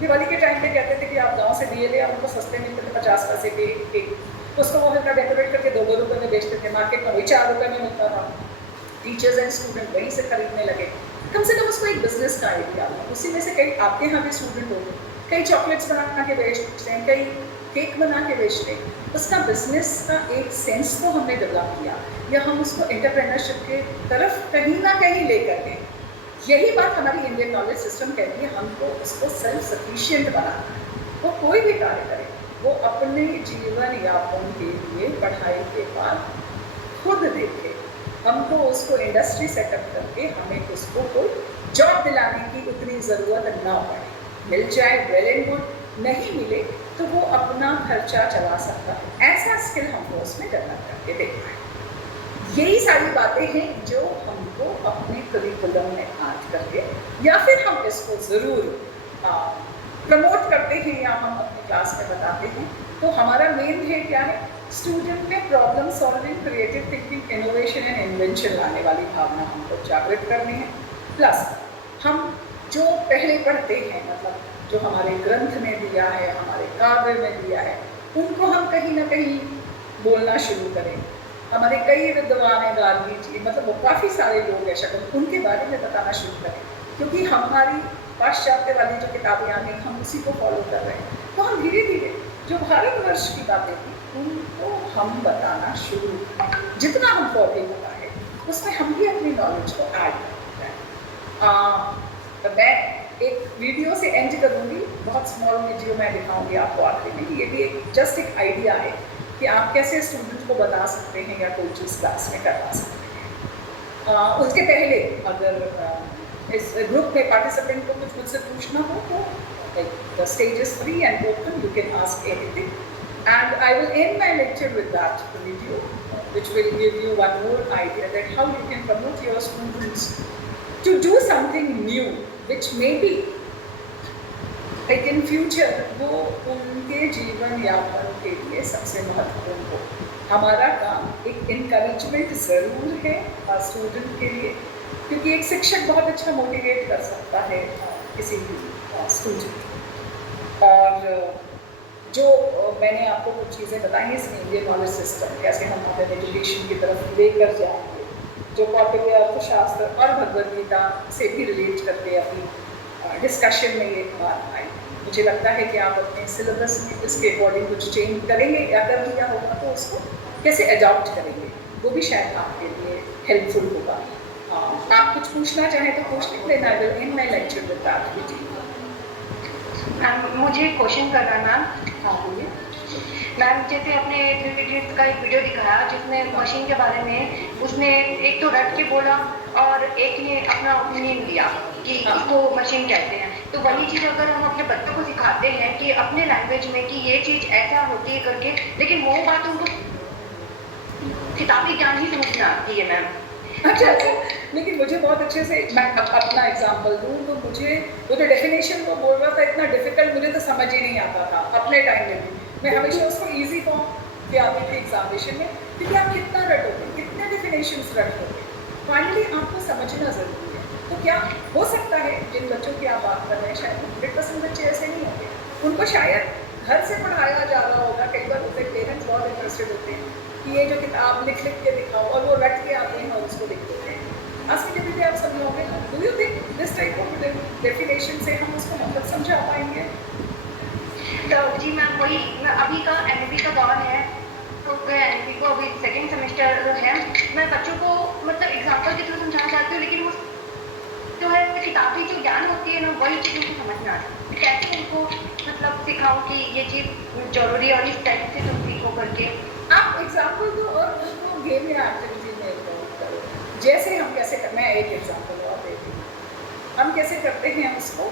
दिवाली के टाइम पे कहते थे कि आप गांव से दिए ले, उनको सस्ते मिलते थे 50 पैसे पे एक, उसको वो हल्का डेकोरेट करके 2-2 रुपये में बेचते थे, मार्केट में वही 4 रुपये में मिलता था। टीचर्स एंड स्टूडेंट वहीं से खरीदने लगे। कम से कम उसको एक बिजनेस का आइडिया हुआ। उसी में से कई आपके यहाँ भी स्टूडेंट होंगे, कई चॉकलेट्स बना के बेचते हैं, कई केक बना के बेचते हैं। उसका बिजनेस का एक सेंस तो हमने डेवलप किया, या हम उसको एंटरप्रेन्योरशिप के तरफ कहीं ना कहीं लेकर गए। यही बात हमारी इंडियन नॉलेज सिस्टम कहती है, हमको उसको सेल्फ सफिशिएंट बनाना है। वो कोई भी कार्य करे, वो अपने जीवन यापन के लिए पढ़ाई के बाद खुद देखे। हमको उसको इंडस्ट्री सेटअप करके हमें उसको कोई जॉब दिलाने की उतनी ज़रूरत ना पड़े। मिल जाए वेल एंड गुड, नहीं मिले तो वो अपना खर्चा चला सकता है। ऐसा स्किल हमको उसमें डेवलप करके देखना है। यही सारी बातें हैं जो हमको अपने करिकुलम में ऐड करके, या फिर हम इसको ज़रूर प्रमोट करते हैं या हम अपनी क्लास में बताते हैं। तो हमारा मेन है क्या है, स्टूडेंट में problem solving, creative thinking, innovation and invention लाने वाली भावना हमको जागृत करनी है। प्लस हम जो पहले पढ़ते हैं, मतलब जो हमारे ग्रंथ में दिया है, हमारे काव्य में दिया है, उनको हम कहीं ना कहीं बोलना शुरू करें। हमारे कई विद्वान हैं, गार्गी जी, मतलब वो काफ़ी सारे लोग हैं शक्ल, उनके बारे में बताना शुरू करें। क्योंकि हमारी पाश्चात्य वाली जो किताबें आ गई, हम उसी को फॉलो कर रहे हैं। तो हम धीरे धीरे जो भारतवर्ष की बातें थी उनको हम बताना शुरू करें। जितना हमको अभी पता है उसमें हम भी अपनी नॉलेज को ऐड करते हैं। तो मैं एक वीडियो से एंड करूँगी, बहुत स्मॉल वीडियो मैं दिखाऊंगी आपको आखिरी में। ये भी एक जस्ट एक आइडिया है कि आप कैसे स्टूडेंट को बता सकते हैं या कोई चीज़ क्लास में करवा सकते हैं। उसके पहले अगर इस ग्रुप में पार्टिसिपेंट को कुछ मुझसे पूछना हो तो the stage is free and open, you can ask anything, and I will end my lecture with that video, which will give you one more idea that how you can promote your students to do something new, which maybe like in future वो उनके जीवन यापन के लिए सबसे महत्वपूर्ण हो। हमारा काम एक इनकरेजमेंट ज़रूर है स्टूडेंट के लिए, क्योंकि एक शिक्षक बहुत अच्छा मोटिवेट कर सकता है किसी भी स्टूडेंट। और जो मैंने आपको कुछ चीज़ें बताई हैं इसमें, इंडियन नॉलेज सिस्टम कैसे हम मॉडर्न एजुकेशन की तरफ लेकर जाएंगे, जो कौटिल्य अर्थशास्त्र और भगवद गीता से भी रिलेट करके अपनी डिस्कशन में ये बात आई। मुझे लगता है कि आप अपने सिलेबस में इसके अकॉर्डिंग कुछ चेंज करेंगे, या कर लिया होगा तो उसको कैसे अडॉप्ट करेंगे, वो भी शायद आपके लिए हेल्पफुल होगा। आप कुछ पूछना चाहें तो पूछ लें। I will and my lecture with that video. मुझे क्वेश्चन करना मैम। हाँ बोलिए मैम। जैसे आपने 3 इडियट्स का एक वीडियो दिखाया जिसमें मशीन के बारे में उसने एक तो रट के बोला और एक ने अपना ओपिनियन दिया कि इसको मशीन कहते हैं। तो वही चीज़ अगर हम अपने बच्चों को सिखाते हैं कि अपने लैंग्वेज में कि ये चीज़ ऐसा होती है करके, लेकिन वो बात उनको किताबी ज्ञान ही समझ में आती है मैम। अच्छा, लेकिन मुझे बहुत अच्छे से, मैं अपना एग्जांपल दूँ तो मुझे वो जो डेफिनेशन वो बोल रहा था इतना डिफिकल्ट, मुझे तो समझ ही नहीं आता था अपने टाइम में भी। मैं हमेशा उसको ईजी फॉर्म के आती थी एग्जामिनेशन में, क्योंकि आप कितना रटोगे, कितने डेफिनेशंस रटोगे, फाइनली आपको समझना ज़रूरी है। तो क्या हो सकता है जिन बच्चों की आप बात कर रहे हैं शायद 100% बच्चे ऐसे नहीं होंगे, उनको शायद घर से पढ़ाया जा रहा होगा। कई बार होते पेरेंट्स बहुत इंटरेस्टेड होते हैं कि ये जो किताब लिख के दिखाओ, और वो रट के आते हैं और उसको लिख देते हैं। आज की डेट में आप समझोगे, do you think this type of definition से हम उसको मतलब समझा पाएंगे? तो जी मैम, वही अभी का एनपी का दौर है, तो एनपी को अभी सेकेंड सेमेस्टर है। मैं बच्चों को मतलब एग्जाम्पल के थ्रू समझाना चाहती हूँ, लेकिन वो जो है किताबी जो ज्ञान होती है ना, वही चीज़ उनको समझ में आती है। कैसे उनको मतलब सिखाऊँ कि ये चीज़ जरूरी है और इस टाइप से तुम सीखो करके। आप एग्जाम्पल दो और उसको गेम या एक्टिविटी में इन्वॉल्व करो। जैसे हम कैसे कर, मैं एक एग्जाम्पल और देती हूँ, हम कैसे करते हैं उसको।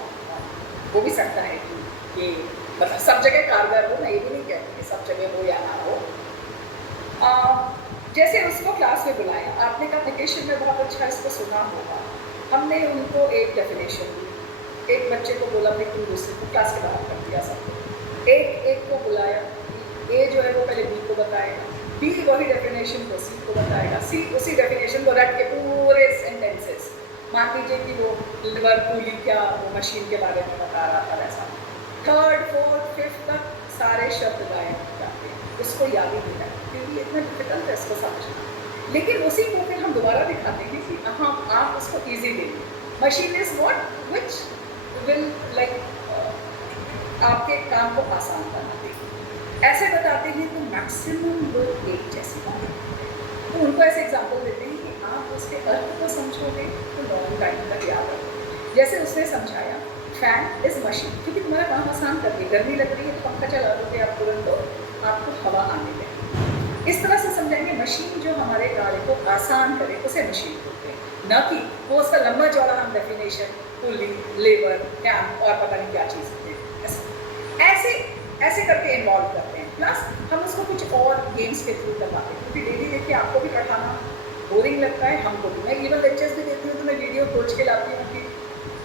हो भी सकता है कि ये मतलब सब जगह कारगर हो, मैं ये भी नहीं कहती कि सब जगह हो या ना हो। जैसे उसको क्लास में बुलाया, आपने कम्युनिकेशन में बहुत अच्छा इसको सुना होगा। हमने उनको एक डेफिनेशन दी, एक बच्चे को बोला भाई तुम दूसरे को क्लास के बाहर कर दिया सबको, एक को बुलाया, ए जो है वो पहले बी को बताएगा, बी वही डेफिनेशन को सी को बताएगा, सी उसी डेफिनेशन को रट के पूरे सेंटेंसेस, मान लीजिए कि वो लिवर पुली क्या वो मशीन के बारे में बता रहा था वैसा, थर्ड फोर्थ फिफ्थ तक सारे शब्द गायब हो जाते हैं, उसको याद ही नहीं रहता क्योंकि इतना डिफिकल्ट है इसको समझना। लेकिन उसी को फिर हम दोबारा दिखाते हैं कि हाँ आप उसको ईजी ले लीजिए। Machine is what which will like आपके काम को आसान बना देगी। ऐसे बताते हैं तो मैक्सिमम लोग एक जैसे होंगे, तो उनको ऐसे एग्जाम्पल देते हैं कि आप उसके अर्थ को समझोगे तो लॉन्ग टाइम तक याद रखोगे। जैसे उसने समझाया फैन इज मशीन, क्योंकि तुम्हारा काम आसान कर दी, गर्मी लग रही है तो पंखा चला दोगे आप तुरंत, तो आपको हवा आने लगेगी। इस तरह से समझाएंगे मशीन जो हमारे कार्य को आसान करे उसे मशीन बोलते हैं, न कि वो उसका लंबा चौड़ा हम डेफिनेशन पुली लेबर फैन और पता नहीं क्या चीज़ होते ऐसे ऐसे करके इन्वॉल्व करते हैं। प्लस हम उसको कुछ और गेम्स के थ्रू करवाते हैं, क्योंकि डेली देख के आपको भी पढ़ाना बोरिंग लगता है, हमको भी। मैं इवन लेक्चर्स भी देती हूँ तो मैं वीडियो खोज के लाती हूँ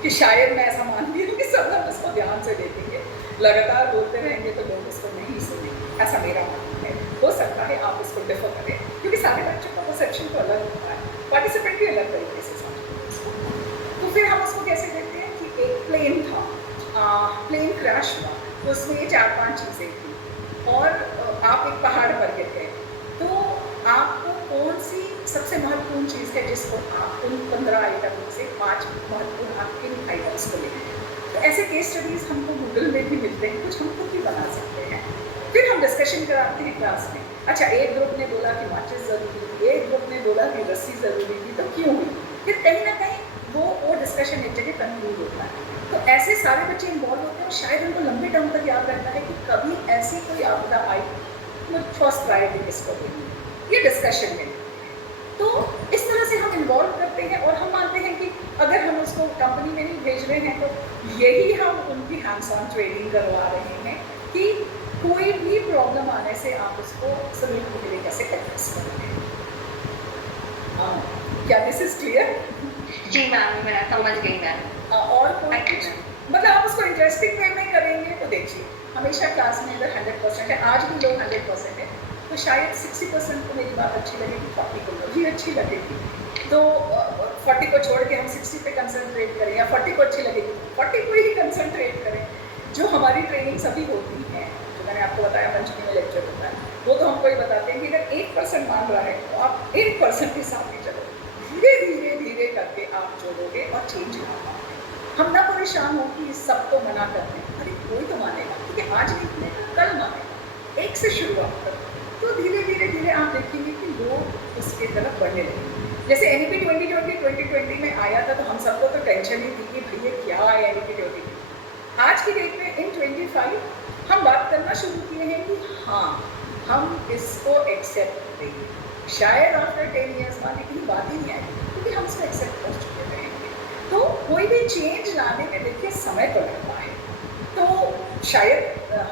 कि शायद मैं ऐसा मानती हूँ कि सब लोग उसको ध्यान से देखेंगे, लगातार बोलते रहेंगे तो लोग उसको नहीं सुनेंगे, ऐसा मेरा मानना है। हो सकता है आप उसको डिफर करें, क्योंकि सारे बच्चों का परसेप्शन तो अलग होता है, पार्टिसिपेंट भी अलग तरीके से समझते हैं उसको। तो फिर हम उसको कैसे देखते हैं कि एक प्लेन था, प्लेन क्रैश हुआ, तो उसमें ये 4-5 चीज़ें थी और आप एक पहाड़ पर गिर गए, तो आपको कौन सी सबसे महत्वपूर्ण चीज़ है जिसको आप उन 15 आइटम से 5 महत्वपूर्ण आप किन आइटम्स को लेते हैं। तो ऐसे केस स्टडीज़ हमको गूगल में भी मिलते हैं, कुछ हम खुद भी बना सकते हैं। फिर हम डिस्कशन कराते हैं क्लास में। अच्छा, एक ग्रुप ने बोला कि माचिस ज़रूरी थी, एक ग्रुप ने बोला कि रस्सी ज़रूरी थी, तो क्यों हुई? फिर कहीं ना कहीं वो डिस्कशन एक जगह कंक्लूड होता है। तो ऐसे सारे बच्चे इन्वॉल्व होते हैं और शायद उनको लंबे टर्म तक याद रहता है कि कभी ऐसी कोई आपदा आई, फर्स्ट प्रायोरिटी किसको देनी, ये डिस्कशन में। तो इस तरह से हम इन्वॉल्व करते हैं और हम मानते हैं कि अगर हम उसको कंपनी में नहीं भेज रहे हैं तो यही हम उनकी हैंड्स ऑन ट्रेनिंग करवा रहे हैं कि कोई भी प्रॉब्लम आने से आप उसको सोल्यूशन के लिए कैसे एड्रेस करेंगे। क्या दिस इज क्लियर? जी मैम, मैं समझ गई मैम। और कोई मतलब आप उसको इंटरेस्टिंग वे में करेंगे तो देखिए, हमेशा क्लास में अगर 100% है, आज भी लोग 100% है, तो शायद 60% को मेरी बात अच्छी लगेगी, 40 को भी अच्छी लगेगी। तो 40 को छोड़ के हम 60 पे कंसंट्रेट करें, या 40 को अच्छी लगेगी 40 को ही कंसंट्रेट करें। जो हमारी ट्रेनिंग सभी होती है, जो मैंने आपको बताया पंचमी में लेक्चर होता है, वो तो हमको ही बताते हैं कि अगर 1% मान रहा है तो आप 1% के साथ ही चलो, धीरे धीरे धीरे करके आप जोड़ोगे और चेंज ला पाओगे। हम ना परेशान हो कि सबको मना करते हैं, अरे कोई तो मानेगा, क्योंकि आज नहीं मानेगा कल मानेगा, एक से शुरुआत करो, तो धीरे धीरे धीरे आप देखेंगे कि लोग उसके तरफ बढ़ने लगेंगे। जैसे NEP 2020 में आया था तो हम सबको तो टेंशन ही थी कि भैया क्या है NEP 2020। आज की डेट में इन 25 हम बात करना शुरू किए हैं कि हाँ हम इसको एक्सेप्ट करेंगे। शायद आफ्टर 10 ईयर्स बाद इतनी बात ही नहीं आएगी, क्योंकि हम इसको एक्सेप्ट कर चुके रहेंगे। तो कोई भी चेंज लाने में देखिए समय तो लगता है, तो शायद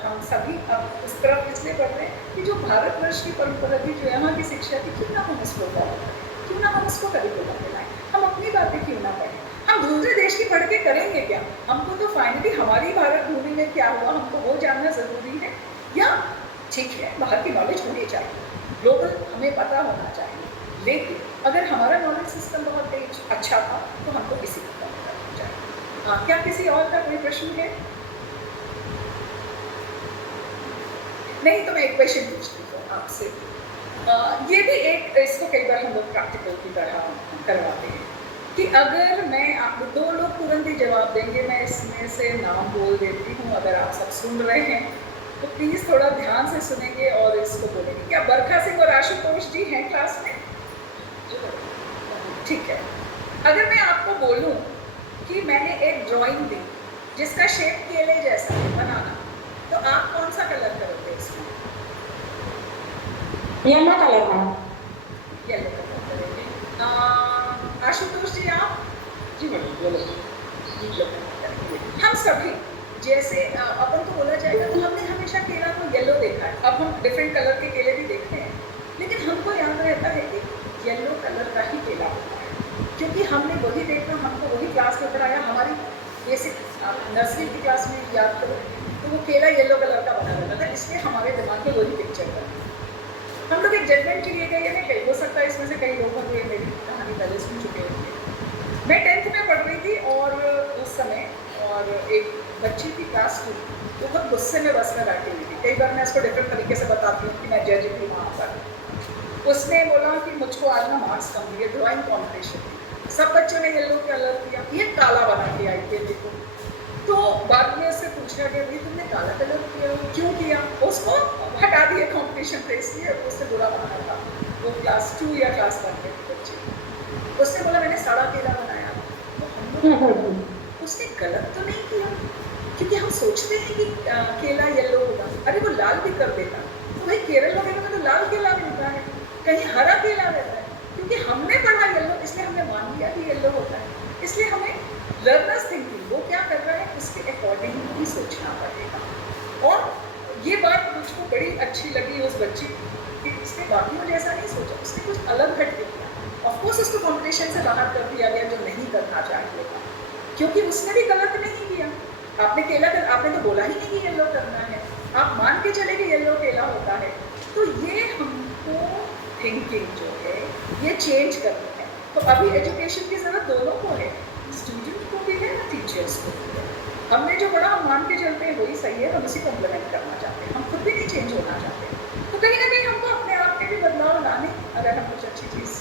हम सभी अब उस तरफ इसलिए बढ़ रहे हैं कि जो भारतवर्ष की परंपरा थी, जो यहाँ की शिक्षा थी, क्यों ना हम उसको फॉलो करें, क्यों ना हम उसको करिकुलम में लाएं, हम अपनी बातें क्यों ना पढ़ें। हम दूसरे देश की पढ़ के करेंगे क्या? हमको तो फाइनली हमारी भारत भूमि में क्या हुआ हमको वो जानना ज़रूरी है। या ठीक है, बाहर की नॉलेज होनी चाहिए, ग्लोबल हमें पता होना चाहिए, लेकिन अगर हमारा नॉलेज सिस्टम बहुत तेज अच्छा था तो हमको किसी को फॉलो करना चाहिए। क्या किसी और का कोई प्रश्न है? नहीं तो मैं एक क्वेश्चन पूछती हूँ आपसे। ये भी एक, इसको कई बार हम लोग प्रैक्टिकल की तरह करवाते हैं कि अगर मैं आप 2 लोग तुरंत ही जवाब देंगे, मैं इसमें से नाम बोल देती हूँ, अगर आप सब सुन रहे हैं तो प्लीज़ थोड़ा ध्यान से सुनेंगे और इसको बोलेंगे। क्या बरखा सिंह और आशुतोष जी हैं क्लास में? ठीक है। अगर मैं आपको बोलूँ कि मैंने एक ड्राइंग दी जिसका शेप केले जैसा है बनाना, तो आप कौन सा कलर करोगे इसमें? येलो कलर का। येलो कलर करेंगे। आशुतोष जी आप? जी मैडम, येलो करेंगे। हम सभी जैसे अपन को बोला जाएगा तो हमने हमेशा केला को येलो देखा है, अब हम डिफरेंट कलर के केले भी देखते हैं, लेकिन हमको याद रहता है कि येलो कलर का ही केला होता है, क्योंकि हमने वही देखा, हमको वही क्लास में पढ़ाया, हमारी बेसिक नर्सरी की क्लास में याद करो तो वो केला येलो कलर का बना रहता था, इसलिए हमारे दिमाग में वही पिक्चर बना। हम लोग एक जजमेंट के लिए गए या नहीं गए, हो सकता है इसमें से कई लोग होंगे मेरी कहानी पहले सुन चुके होंगे। मैं 10th में पढ़ रही थी और उस समय और एक बच्ची थी क्लास 2, वो बहुत गुस्से में बस में बैठी हुई थी। कई बार मैं इसको डिफरेंट तरीके से बताती हूँ कि मैं जज भी वहाँ पर। उसने बोला कि मुझको आज ना मार्क्स कम दिए, ड्राइंग कॉम्पिटिशन, सब बच्चों ने येलो कलर किया, ये काला बना के आई थी देखो। तो बाद में उससे पूछा गया भाई तुमने काला कलर किया, क्यों किया? उसको हटा दिया कॉम्पिटिशन से, इसलिए उससे बुरा बनाया था। वो क्लास 2 या क्लास 1 में बच्चे, उसने बोला मैंने साड़ा केला बनाया। तो हम लोग उसने गलत तो नहीं किया, क्योंकि हम सोचते हैं कि केला येलो होगा, अरे वो लाल भी कर देता। तो भाई केरल वगैरह में तो लाल केला मिलता है, कहीं हरा केला रहता है, क्योंकि हमने पढ़ा येलो इसलिए हमने मान लिया कि येलो होता है। इसलिए हमें लर्नर्स थिंकिंग वो क्या कर रहा है उसके अकॉर्डिंग ही सोचना पड़ेगा। और ये बात मुझको बड़ी अच्छी लगी उस बच्ची कि उसने बाकियों जैसा नहीं सोचा, उसने कुछ अलग हट के किया। ऑफकोर्स उसको कॉम्पिटिशन से बाहर कर दिया गया जो नहीं करना चाहिए था, क्योंकि उसने भी गलत नहीं किया। आपने तो बोला ही नहीं कि येलो करना है, आप मान के चले कि येलो केला होता है। तो ये हमको थिंकिंग जो है ये चेंज करनी है। तो अभी एजुकेशन की ज़रूरत दोनों को है, स्टूडेंट को भी है और टीचर्स को भी है। हमने जो बड़ा हम मान के चलते हैं वही सही है, हम उसी को इम्प्लीमेंट करना चाहते हैं, हम खुद भी नहीं चेंज होना चाहते। तो कहीं ना कहीं हमको अपने आप में भी बदलाव लाने, अगर हम कुछ अच्छी चीज़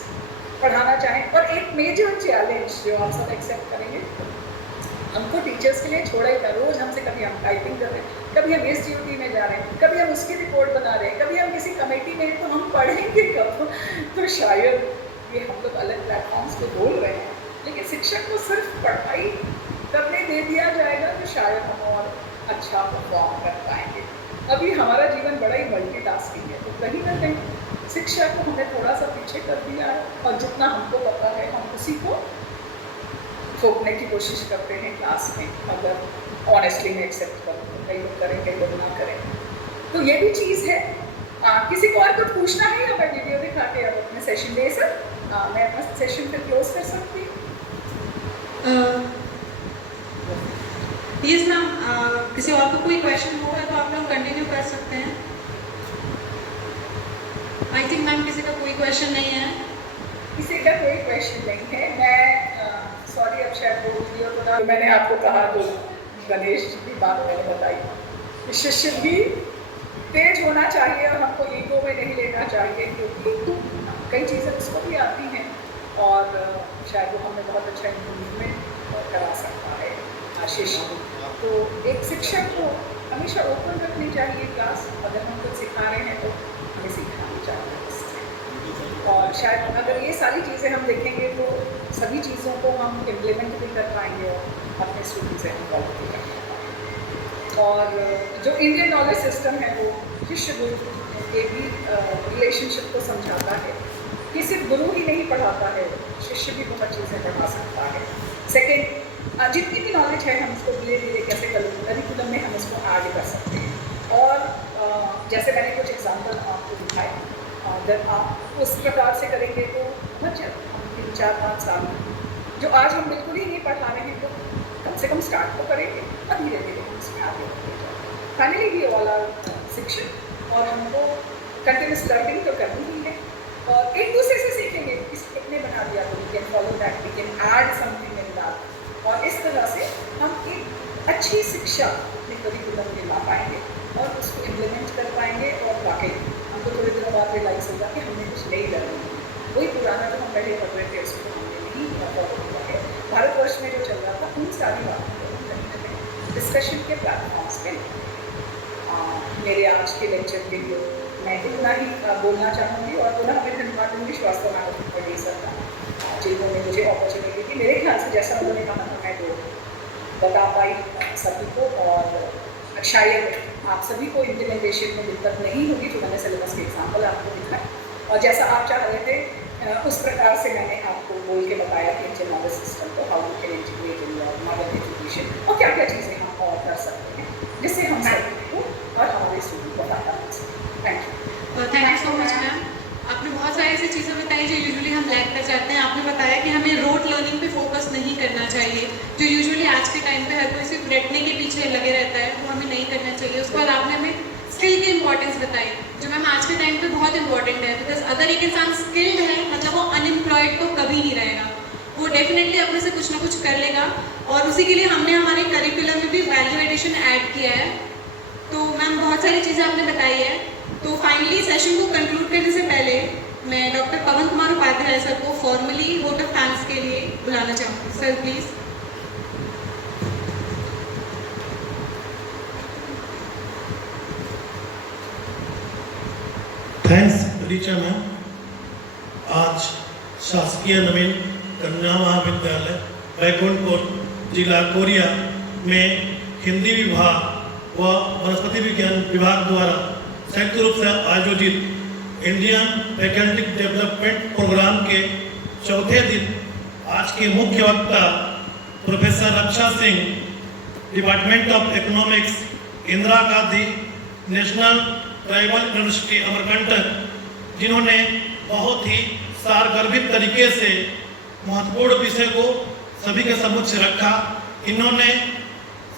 पढ़ाना चाहें। और एक मेजर चैलेंज जो आप सब एक्सेप्ट करेंगे, हमको टीचर्स के लिए छोड़ा ही था। रोज़ हमसे कभी हम टाइपिंग कर रहे हैं, कभी हम एस ड्यूटी में जा रहे हैं, कभी हम उसकी रिपोर्ट बना रहे हैं, कभी हम किसी कमेटी में हैं, तो हम पढ़ेंगे कब? तो शायद ये हम लोग अलग प्लेटफॉर्म्स पे बोल रहे हैं, लेकिन शिक्षक को सिर्फ पढ़ाई करने दे दिया जाएगा तो शायद हम और अच्छा परफॉर्म कर पाएंगे। अभी हमारा जीवन बड़ा ही मल्टीटास्किंग है, तो कहीं ना कहीं शिक्षा को हमने थोड़ा सा पीछे कर दिया है, और जितना हमको पता है हम उसी को थोपने की कोशिश करते हैं क्लास में। अगर ऑनेस्टली में एक्सेप्ट करूँ तो कई लोग करें, कई लोग ना करें, तो ये भी चीज़ है। किसी को और कुछ पूछना है या मैं वीडियो दिखा के अब अपने सेशन में सर मैं अपना सेशन फिर क्लोज कर सकती हूँ? यस मैम, किसी और को कोई क्वेश्चन होगा तो आप लोग कंटिन्यू कर सकते हैं। आई थिंक मैम किसी का कोई क्वेश्चन नहीं है। किसी का कोई क्वेश्चन नहीं है। मैं सॉरी, अब शायद वो वीडियो थोड़ा मैंने आपको कहा तो गणेश जी की बात मैंने बताई, शिष्य भी तेज होना चाहिए और हमको ईगो में नहीं लेना चाहिए, क्योंकि कई चीज़ें उसको भी आती हैं और शायद वो हमें बहुत अच्छा इम्प्रूवमेंट करा सकता है शिष्य। तो एक शिक्षक को हमेशा ओपन रखनी चाहिए क्लास, अगर हम कुछ सिखा रहे हैं तो हमें सिखाना चाहिए उससे। और शायद अगर ये सारी चीज़ें हम देखेंगे तो सभी चीज़ों को हम इम्प्लीमेंट भी कर पाएंगे और अपने स्टूडेंट से इन्वॉल्व भी कर पाएंगे। और जो इंडियन नॉलेज सिस्टम है वो शिष्य गुरु के भी रिलेशनशिप को समझाता है कि सिर्फ गुरु ही नहीं पढ़ाता है, शिष्य भी बहुत चीज़ें पढ़ा सकता है। सेकेंड, जितनी भी नॉलेज है हम उसको धीरे धीरे कैसे करिकुलम में हम इसको ऐड कर सकते हैं। और जैसे मैंने कुछ एग्जाम्पल आपको दिखाए, जब आप उस प्रकार से करेंगे तो बहुत जल्द हम 3-4-5 साल जो आज हम बिल्कुल ही नहीं पढ़ा रहे हैं तो कम से कम स्टार्ट तो करेंगे और धीरे धीरे हम उसमें आगे बढ़ते जाएंगे। फाइनली वी ऑल आर शिक्षक और हमको कंटिन्यूस लर्निंग तो करनी ही है और एक दूसरे से सीखेंगे। किसने बना दिया तो we can follow that, we can add something in that, और इस तरह से हम एक अच्छी शिक्षा अपने करिकुलम में ला पाएंगे और उसको इम्प्लीमेंट कर पाएंगे। और वाकई हमको थोड़े दिनों बाद रियलाइज़ होगा कि हमने कुछ नहीं करना, वही पुराना जो हम पहले कर रहे थे उसको हमने नहीं फॉलो किया है। भारतवर्ष में जो चल रहा था उन सारी बातों को कहीं ना कहीं डिस्कशन के प्लेटफॉर्म्स पे मेरे आज के लेक्चर के लिए मैं इतना ही बोलना चाहूँगी और पुनः मैं धन्यवाद दूँगी श्रीवास्तव मैडम प्रोड्यूसर का, जिन्होंने मुझे अपॉर्चुनिटी दी। मेरे ख्याल से जैसा उन्होंने कहा था मैं जो बता पाई सभी को, और शायद आप सभी को इम्प्लीमेंटेशन में दिक्कत नहीं होगी जो मैंने सिलेबस के एग्जाम्पल आपको दिखाए, और जैसा आप चाह रहे थे उस प्रकार से मैंने आपको बोल के बताया कि इंडियन नॉलेज सिस्टम को how you can integrate in your modern education और क्या क्या चीज़ें हम और कर सकते हैं जिससे हम सभी को और हमारे स्टूडेंट को फायदा मिल सके। Thank you so much ma'am. आपने बहुत सारी ऐसी चीज़ें बताई जो यूजुअली हम लैक कर जाते हैं। आपने बताया कि हमें रोट लर्निंग पे फोकस नहीं करना चाहिए, जो यूजुअली आज के टाइम पे हर कोई सिर्फ रटने के पीछे लगे रहता है, वो हमें नहीं करना चाहिए। उसके बाद आपने हमें स्किल की इम्पोर्टेंस बताई, जो मैम आज के टाइम पे बहुत इंपॉर्टेंट है। बिकॉज अगर एक इंसान स्किल्ड है मतलब वो अनएम्प्लॉयड तो कभी नहीं रहेगा, वो डेफिनेटली अपने से कुछ ना कुछ कर लेगा। और उसी के लिए हमने हमारे करिकुलम में भी वैल्यू एडिशन ऐड किया है। तो मैम बहुत सारी चीज़ें आपने बताई है। तो फाइनली सेशन को कंक्लूड करने से पहले मैं डॉक्टर पवन कुमार उपाध्याय सर को फॉर्मली वोट ऑफ थैंक्स के लिए बुलाना चाहूँगी। Sir please. Thanks Richa ma'am. आज शासकीय नवीन कन्या महाविद्यालय बैकुंठपुर जिला कोरिया में हिंदी विभाग व वनस्पति विज्ञान विभाग द्वारा संयुक्त रूप से आयोजित इंडियन फैकल्टी डेवलपमेंट प्रोग्राम के चौथे दिन आज के मुख्य वक्ता professor Raksha Singh, department of economics, Indira Gandhi national tribal university Amarkantak, जिन्होंने बहुत ही सारगर्भित तरीके से महत्वपूर्ण विषय को सभी के समक्ष रखा। इन्होंने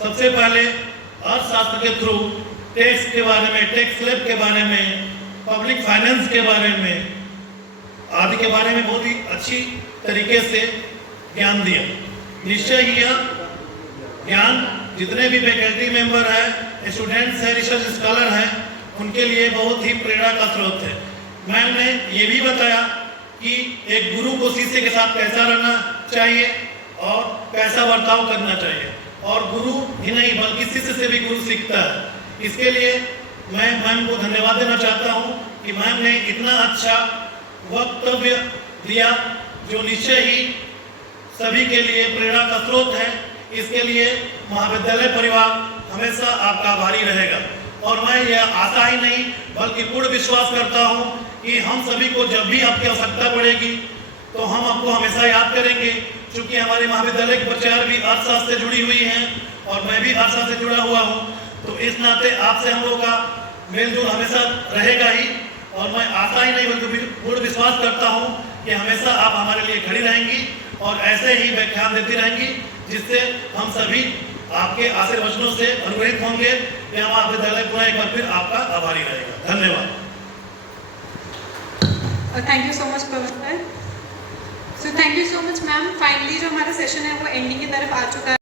सबसे पहले अर्थशास्त्र के थ्रू टैक्स के बारे में, टैक्स स्लैब के बारे में, पब्लिक फाइनेंस के बारे में आदि के बारे में बहुत ही अच्छी तरीके से ज्ञान दिया। निश्चय ही यह ज्ञान जितने भी फैकल्टी मेंबर हैं, स्टूडेंट्स हैं, रिसर्च स्कॉलर हैं, उनके लिए बहुत ही प्रेरणा का स्रोत है। मैम ने ये भी बताया कि एक गुरु को शिष्य के साथ कैसा रहना चाहिए और कैसा बर्ताव करना चाहिए, और गुरु ही नहीं बल्कि शिष्य से भी गुरु सीखता है। इसके लिए मैं मैम को धन्यवाद देना चाहता हूँ कि मैम ने इतना अच्छा वक्तव्य दिया जो निश्चय ही सभी के लिए प्रेरणा का स्रोत है। इसके लिए महाविद्यालय परिवार हमेशा आपका आभारी रहेगा। और मैं यह आशा ही नहीं बल्कि पूर्ण विश्वास करता हूं कि हम सभी को जब भी आपकी आवश्यकता पड़ेगी तो हम आपको हमेशा याद करेंगे। चूंकि हमारे महाविद्यालय की प्रचार भी अर्थशास्त्र से जुड़ी हुई है और मैं भी अर्थशास्त्र से जुड़ा हुआ हूं, तो इस नाते आपसे हम लोगों का मेलजोल हमेशा रहेगा ही। और मैं आशा ही नहीं बल्कि पूर्ण विश्वास करता हूँ कि हमेशा आप हमारे लिए खड़ी रहेंगी और ऐसे ही व्याख्यान देती रहेंगी, जिससे हम सभी आपके आशीर्वचनों से अनुग्रहित होंगे। यह महाविद्यालय पुनः एक बार फिर आपका आभारी रहेगा। धन्यवाद। Thank you so much Pawan sir. So thank you so much ma'am. Finally जो हमारा सेशन है वो एंडिंग की तरफ आ चुका है।